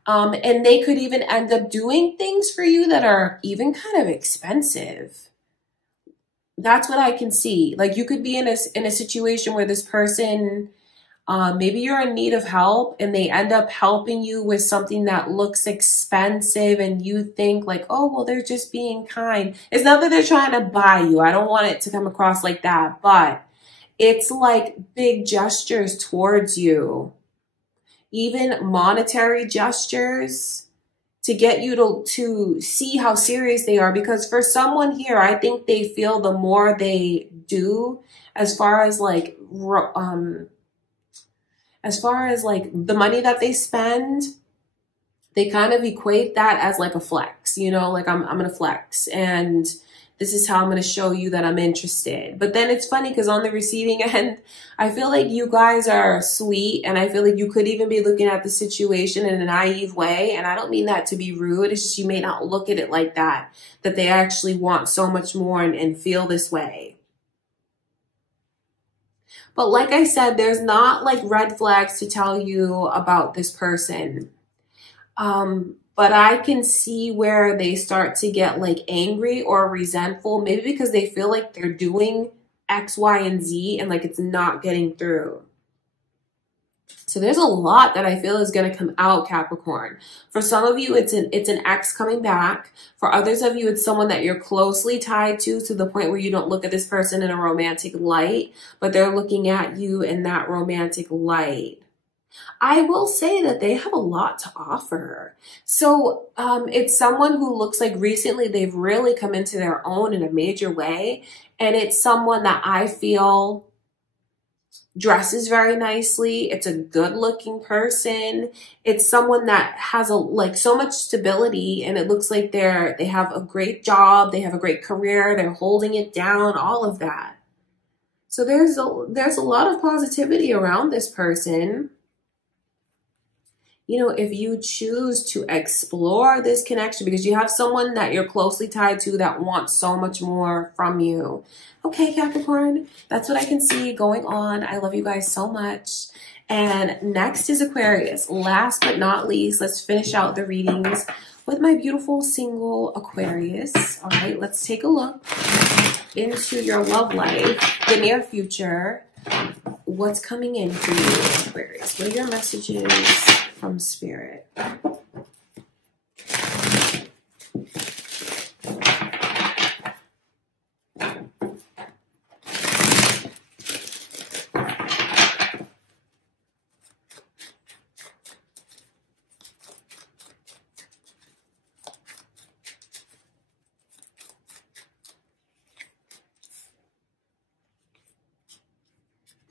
And they could even end up doing things for you that are even kind of expensive. That's what I can see. Like you could be in a situation where this person, maybe you're in need of help and they end up helping you with something that looks expensive, and you think like, oh, well, they're just being kind. It's not that they're trying to buy you. I don't want it to come across like that, but it's like big gestures towards you. Even monetary gestures to get you to see how serious they are. Because for someone here, I think they feel the more they do, as far as like the money that they spend, they kind of equate that as like a flex, you know, like I'm going to flex, and this is how I'm going to show you that I'm interested. But then it's funny because on the receiving end, I feel like you guys are sweet, and I feel like you could even be looking at the situation in a naive way. And I don't mean that to be rude. It's just you may not look at it like that, that they actually want so much more and feel this way. But like I said, there's not like red flags to tell you about this person. But I can see where they start to get like angry or resentful, maybe because they feel like they're doing X, Y, and Z and like it's not getting through. So there's a lot that I feel is going to come out, Capricorn. For some of you, it's an ex coming back. For others of you, it's someone that you're closely tied to the point where you don't look at this person in a romantic light, but they're looking at you in that romantic light. I will say that they have a lot to offer. So it's someone who looks like recently they've really come into their own in a major way. And it's someone that I feel dresses very nicely. It's a good looking person. It's someone that has like so much stability, and it looks like they have a great job, they have a great career, they're holding it down, all of that. So there's a lot of positivity around this person. You know, if you choose to explore this connection, because you have someone that you're closely tied to that wants so much more from you. Okay, Capricorn, that's what I can see going on. I love you guys so much. And next is Aquarius. Last but not least, let's finish out the readings with my beautiful single Aquarius. All right, let's take a look into your love life, the near future. What's coming in for you, Aquarius? What are your messages from Spirit?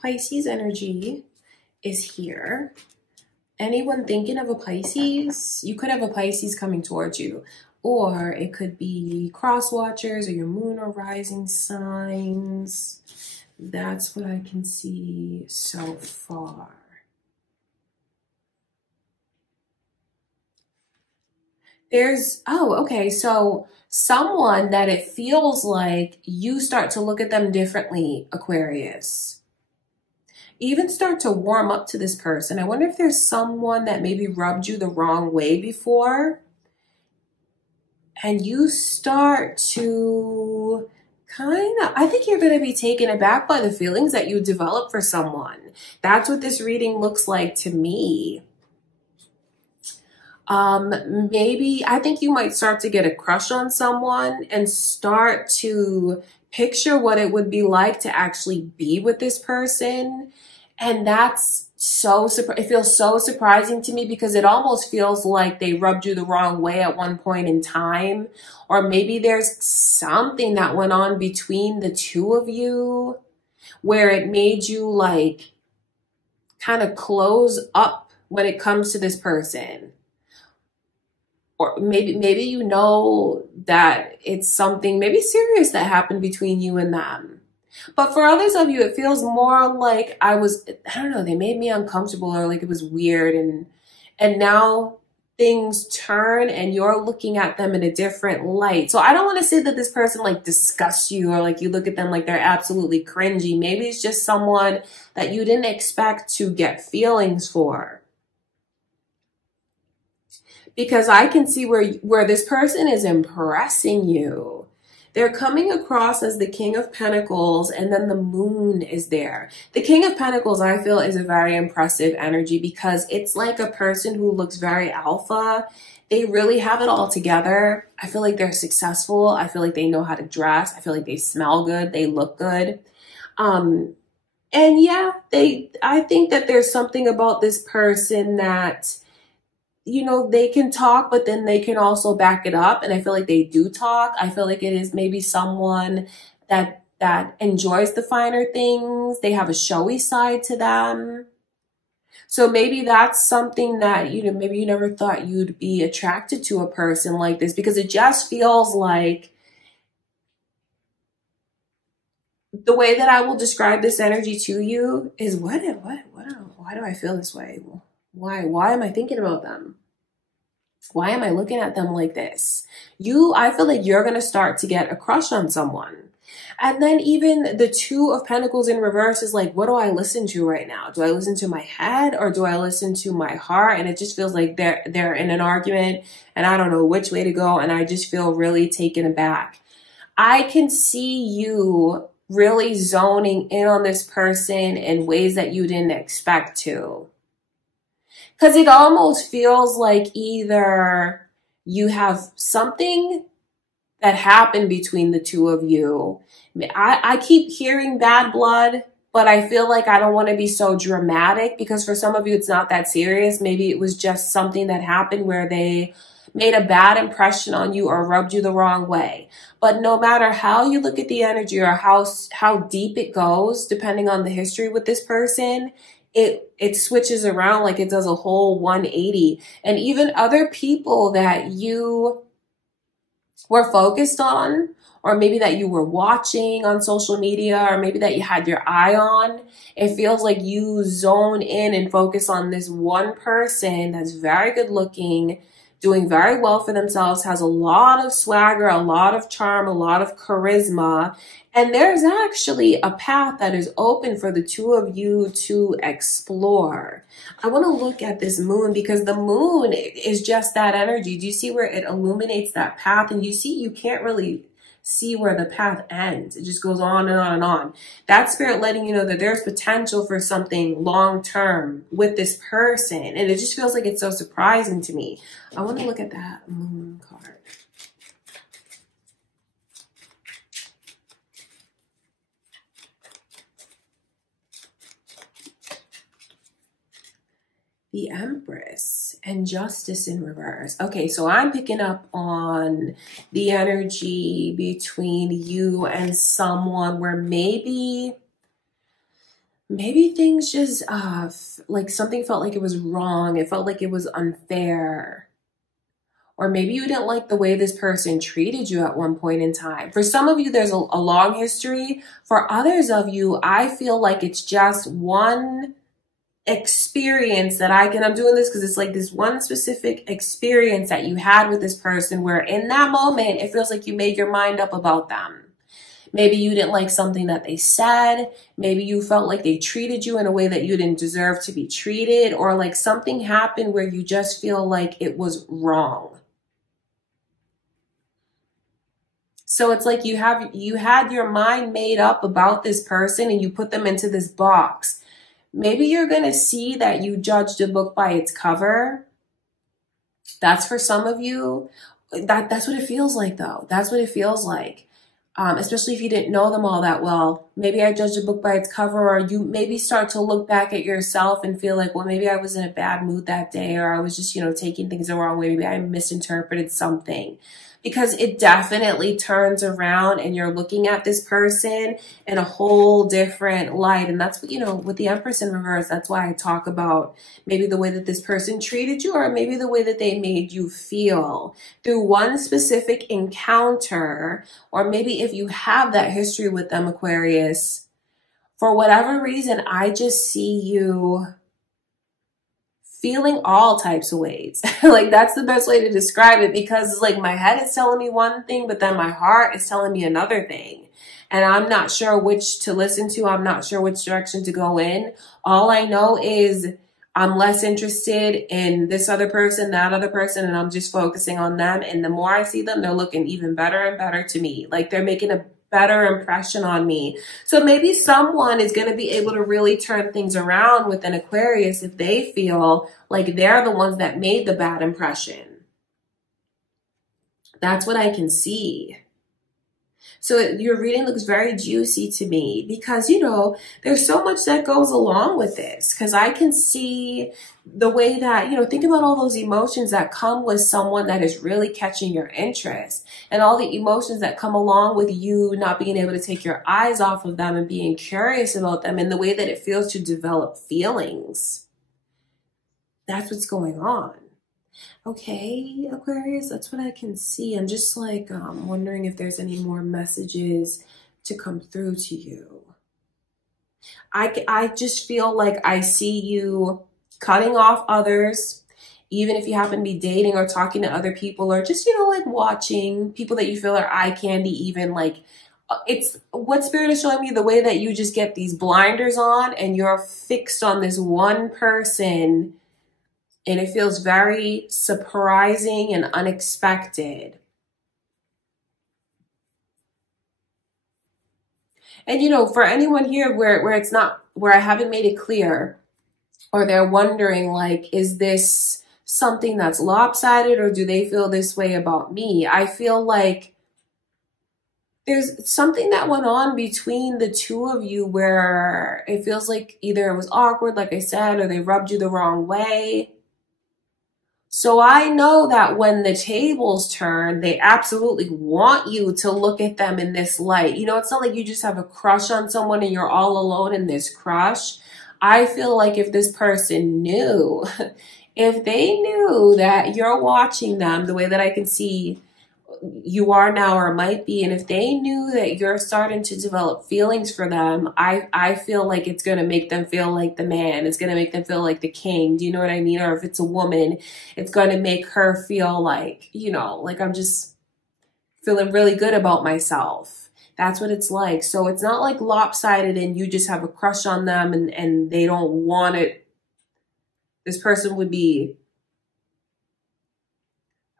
Pisces energy is here. Anyone thinking of a Pisces? You could have a Pisces coming towards you, or it could be cross watchers or your moon or rising signs. That's what I can see so far. Okay, so someone that it feels like you start to look at them differently, Aquarius. Even start to warm up to this person. I wonder if there's someone that maybe rubbed you the wrong way before, and you start to I think you're going to be taken aback by the feelings that you develop for someone. That's what this reading looks like to me. Maybe I think you might start to get a crush on someone and start to picture what it would be like to actually be with this person. And that's it feels so surprising to me, because it almost feels like they rubbed you the wrong way at one point in time. Or maybe there's something that went on between the two of you where it made you like kind of close up when it comes to this person. Or maybe you know that it's something maybe serious that happened between you and them. But for others of you, it feels more like I don't know, they made me uncomfortable, or like it was weird, and now things turn and you're looking at them in a different light. So I don't want to say that this person like disgusts you, or like you look at them like they're absolutely cringy. Maybe it's just someone that you didn't expect to get feelings for. Because I can see where this person is impressing you. They're coming across as the King of Pentacles, and then the Moon is there. The King of Pentacles, I feel, is a very impressive energy, because it's like a person who looks very alpha. They really have it all together. I feel like they're successful. I feel like they know how to dress. I feel like they smell good. They look good. And yeah, I think that there's something about this person that, you know, they can talk, but then they can also back it up. And I feel like they do talk. I feel like it is maybe someone that enjoys the finer things. They have a showy side to them. So maybe that's something that, you know, maybe you never thought you'd be attracted to a person like this, because it just feels like the way that I will describe this energy to you is why do I feel this way? Why am I thinking about them? Why am I looking at them like this? I feel like you're going to start to get a crush on someone. And then even the Two of Pentacles in reverse is like, what do I listen to right now? Do I listen to my head, or do I listen to my heart? And it just feels like they're in an argument and I don't know which way to go. And I just feel really taken aback. I can see you really zoning in on this person in ways that you didn't expect to. Because it almost feels like either you have something that happened between the two of you. I keep hearing bad blood, but I feel like I don't want to be so dramatic because for some of you, it's not that serious. Maybe it was just something that happened where they made a bad impression on you or rubbed you the wrong way. But no matter how you look at the energy or how deep it goes, depending on the history with this person, it switches around, like it does a whole 180. And even other people that you were focused on, or maybe that you were watching on social media, or maybe that you had your eye on, it feels like you zone in and focus on this one person that's very good looking, doing very well for themselves, has a lot of swagger, a lot of charm, a lot of charisma. And there's actually a path that is open for the two of you to explore. I want to look at this moon because the moon is just that energy. Do you see where it illuminates that path? And you see, you can't really see where the path ends. It just goes on and on and on. That's spirit letting you know that there's potential for something long-term with this person. And it just feels like it's so surprising to me. I want to look at that moon card. The Empress and Justice in reverse. Okay, so I'm picking up on the energy between you and someone where maybe things just, like something felt like it was wrong. It felt like it was unfair. Or maybe you didn't like the way this person treated you at one point in time. For some of you, there's a long history. For others of you, I feel like it's just one experience that I'm doing this because it's like this one specific experience that you had with this person where in that moment, it feels like you made your mind up about them. Maybe you didn't like something that they said. Maybe you felt like they treated you in a way that you didn't deserve to be treated, or like something happened where you just feel like it was wrong. So it's like you had your mind made up about this person and you put them into this box. Maybe you're going to see that you judged a book by its cover. That's for some of you. That's what it feels like, though. That's what it feels like. Especially if you didn't know them all that well. Maybe I judged a book by its cover, or you maybe start to look back at yourself and feel like, well, maybe I was in a bad mood that day, or I was just, taking things the wrong way. Maybe I misinterpreted something. Because it definitely turns around and you're looking at this person in a whole different light. And that's what, with the Empress in reverse, that's why I talk about maybe the way that this person treated you, or maybe the way that they made you feel through one specific encounter. Or maybe if you have that history with them, Aquarius, for whatever reason, I just see you feeling all types of ways. Like that's the best way to describe it, because it's like my head is telling me one thing, but then my heart is telling me another thing. And I'm not sure which to listen to. I'm not sure which direction to go in. All I know is I'm less interested in this other person, that other person, and I'm just focusing on them. And the more I see them, they're looking even better and better to me. Like they're making a better impression on me. So maybe someone is going to be able to really turn things around with an Aquarius if they feel like they're the ones that made the bad impression. That's what I can see. So your reading looks very juicy to me because, there's so much that goes along with this, because I can see the way that, think about all those emotions that come with someone that is really catching your interest, and all the emotions that come along with you not being able to take your eyes off of them and being curious about them, and the way that it feels to develop feelings. That's what's going on. Okay, Aquarius, that's what I can see. I'm just like wondering if there's any more messages to come through to you. I just feel like I see you cutting off others, even if you happen to be dating or talking to other people, or just, like watching people that you feel are eye candy, even like it's what Spirit is showing me, the way that you just get these blinders on and you're fixed on this one person. And it feels very surprising and unexpected. And, for anyone here where it's not, where I haven't made it clear, or they're wondering, like, is this something that's lopsided, or do they feel this way about me? I feel like there's something that went on between the two of you where it feels like either it was awkward, like I said, or they rubbed you the wrong way. So I know that when the tables turn, they absolutely want you to look at them in this light. You know, it's not like you just have a crush on someone and you're all alone in this crush. I feel like if this person knew, if they knew that you're watching them the way that I can see you are now or might be, and if they knew that you're starting to develop feelings for them, I feel like it's going to make them feel like the man. It's going to make them feel like the king. Do you know what I mean? Or if it's a woman, it's going to make her feel like, you know, like I'm just feeling really good about myself. That's what it's like. So it's not like lopsided and you just have a crush on them and they don't want it. This person would be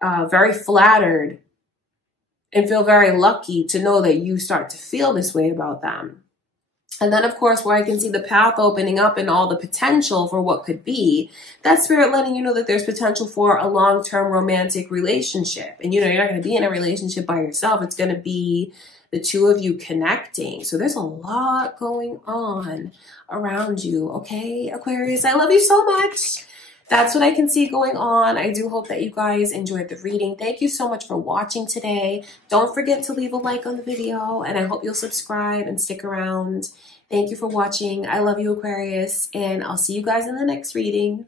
very flattered and feel very lucky to know that you start to feel this way about them. And then, of course, where I can see the path opening up and all the potential for what could be, that's spirit letting you know that there's potential for a long-term romantic relationship. And, you know, you're not going to be in a relationship by yourself. It's going to be the two of you connecting. So there's a lot going on around you, okay, Aquarius? I love you so much. That's what I can see going on. I do hope that you guys enjoyed the reading. Thank you so much for watching today. Don't forget to leave a like on the video, and I hope you'll subscribe and stick around. Thank you for watching. I love you, Aquarius, and I'll see you guys in the next reading.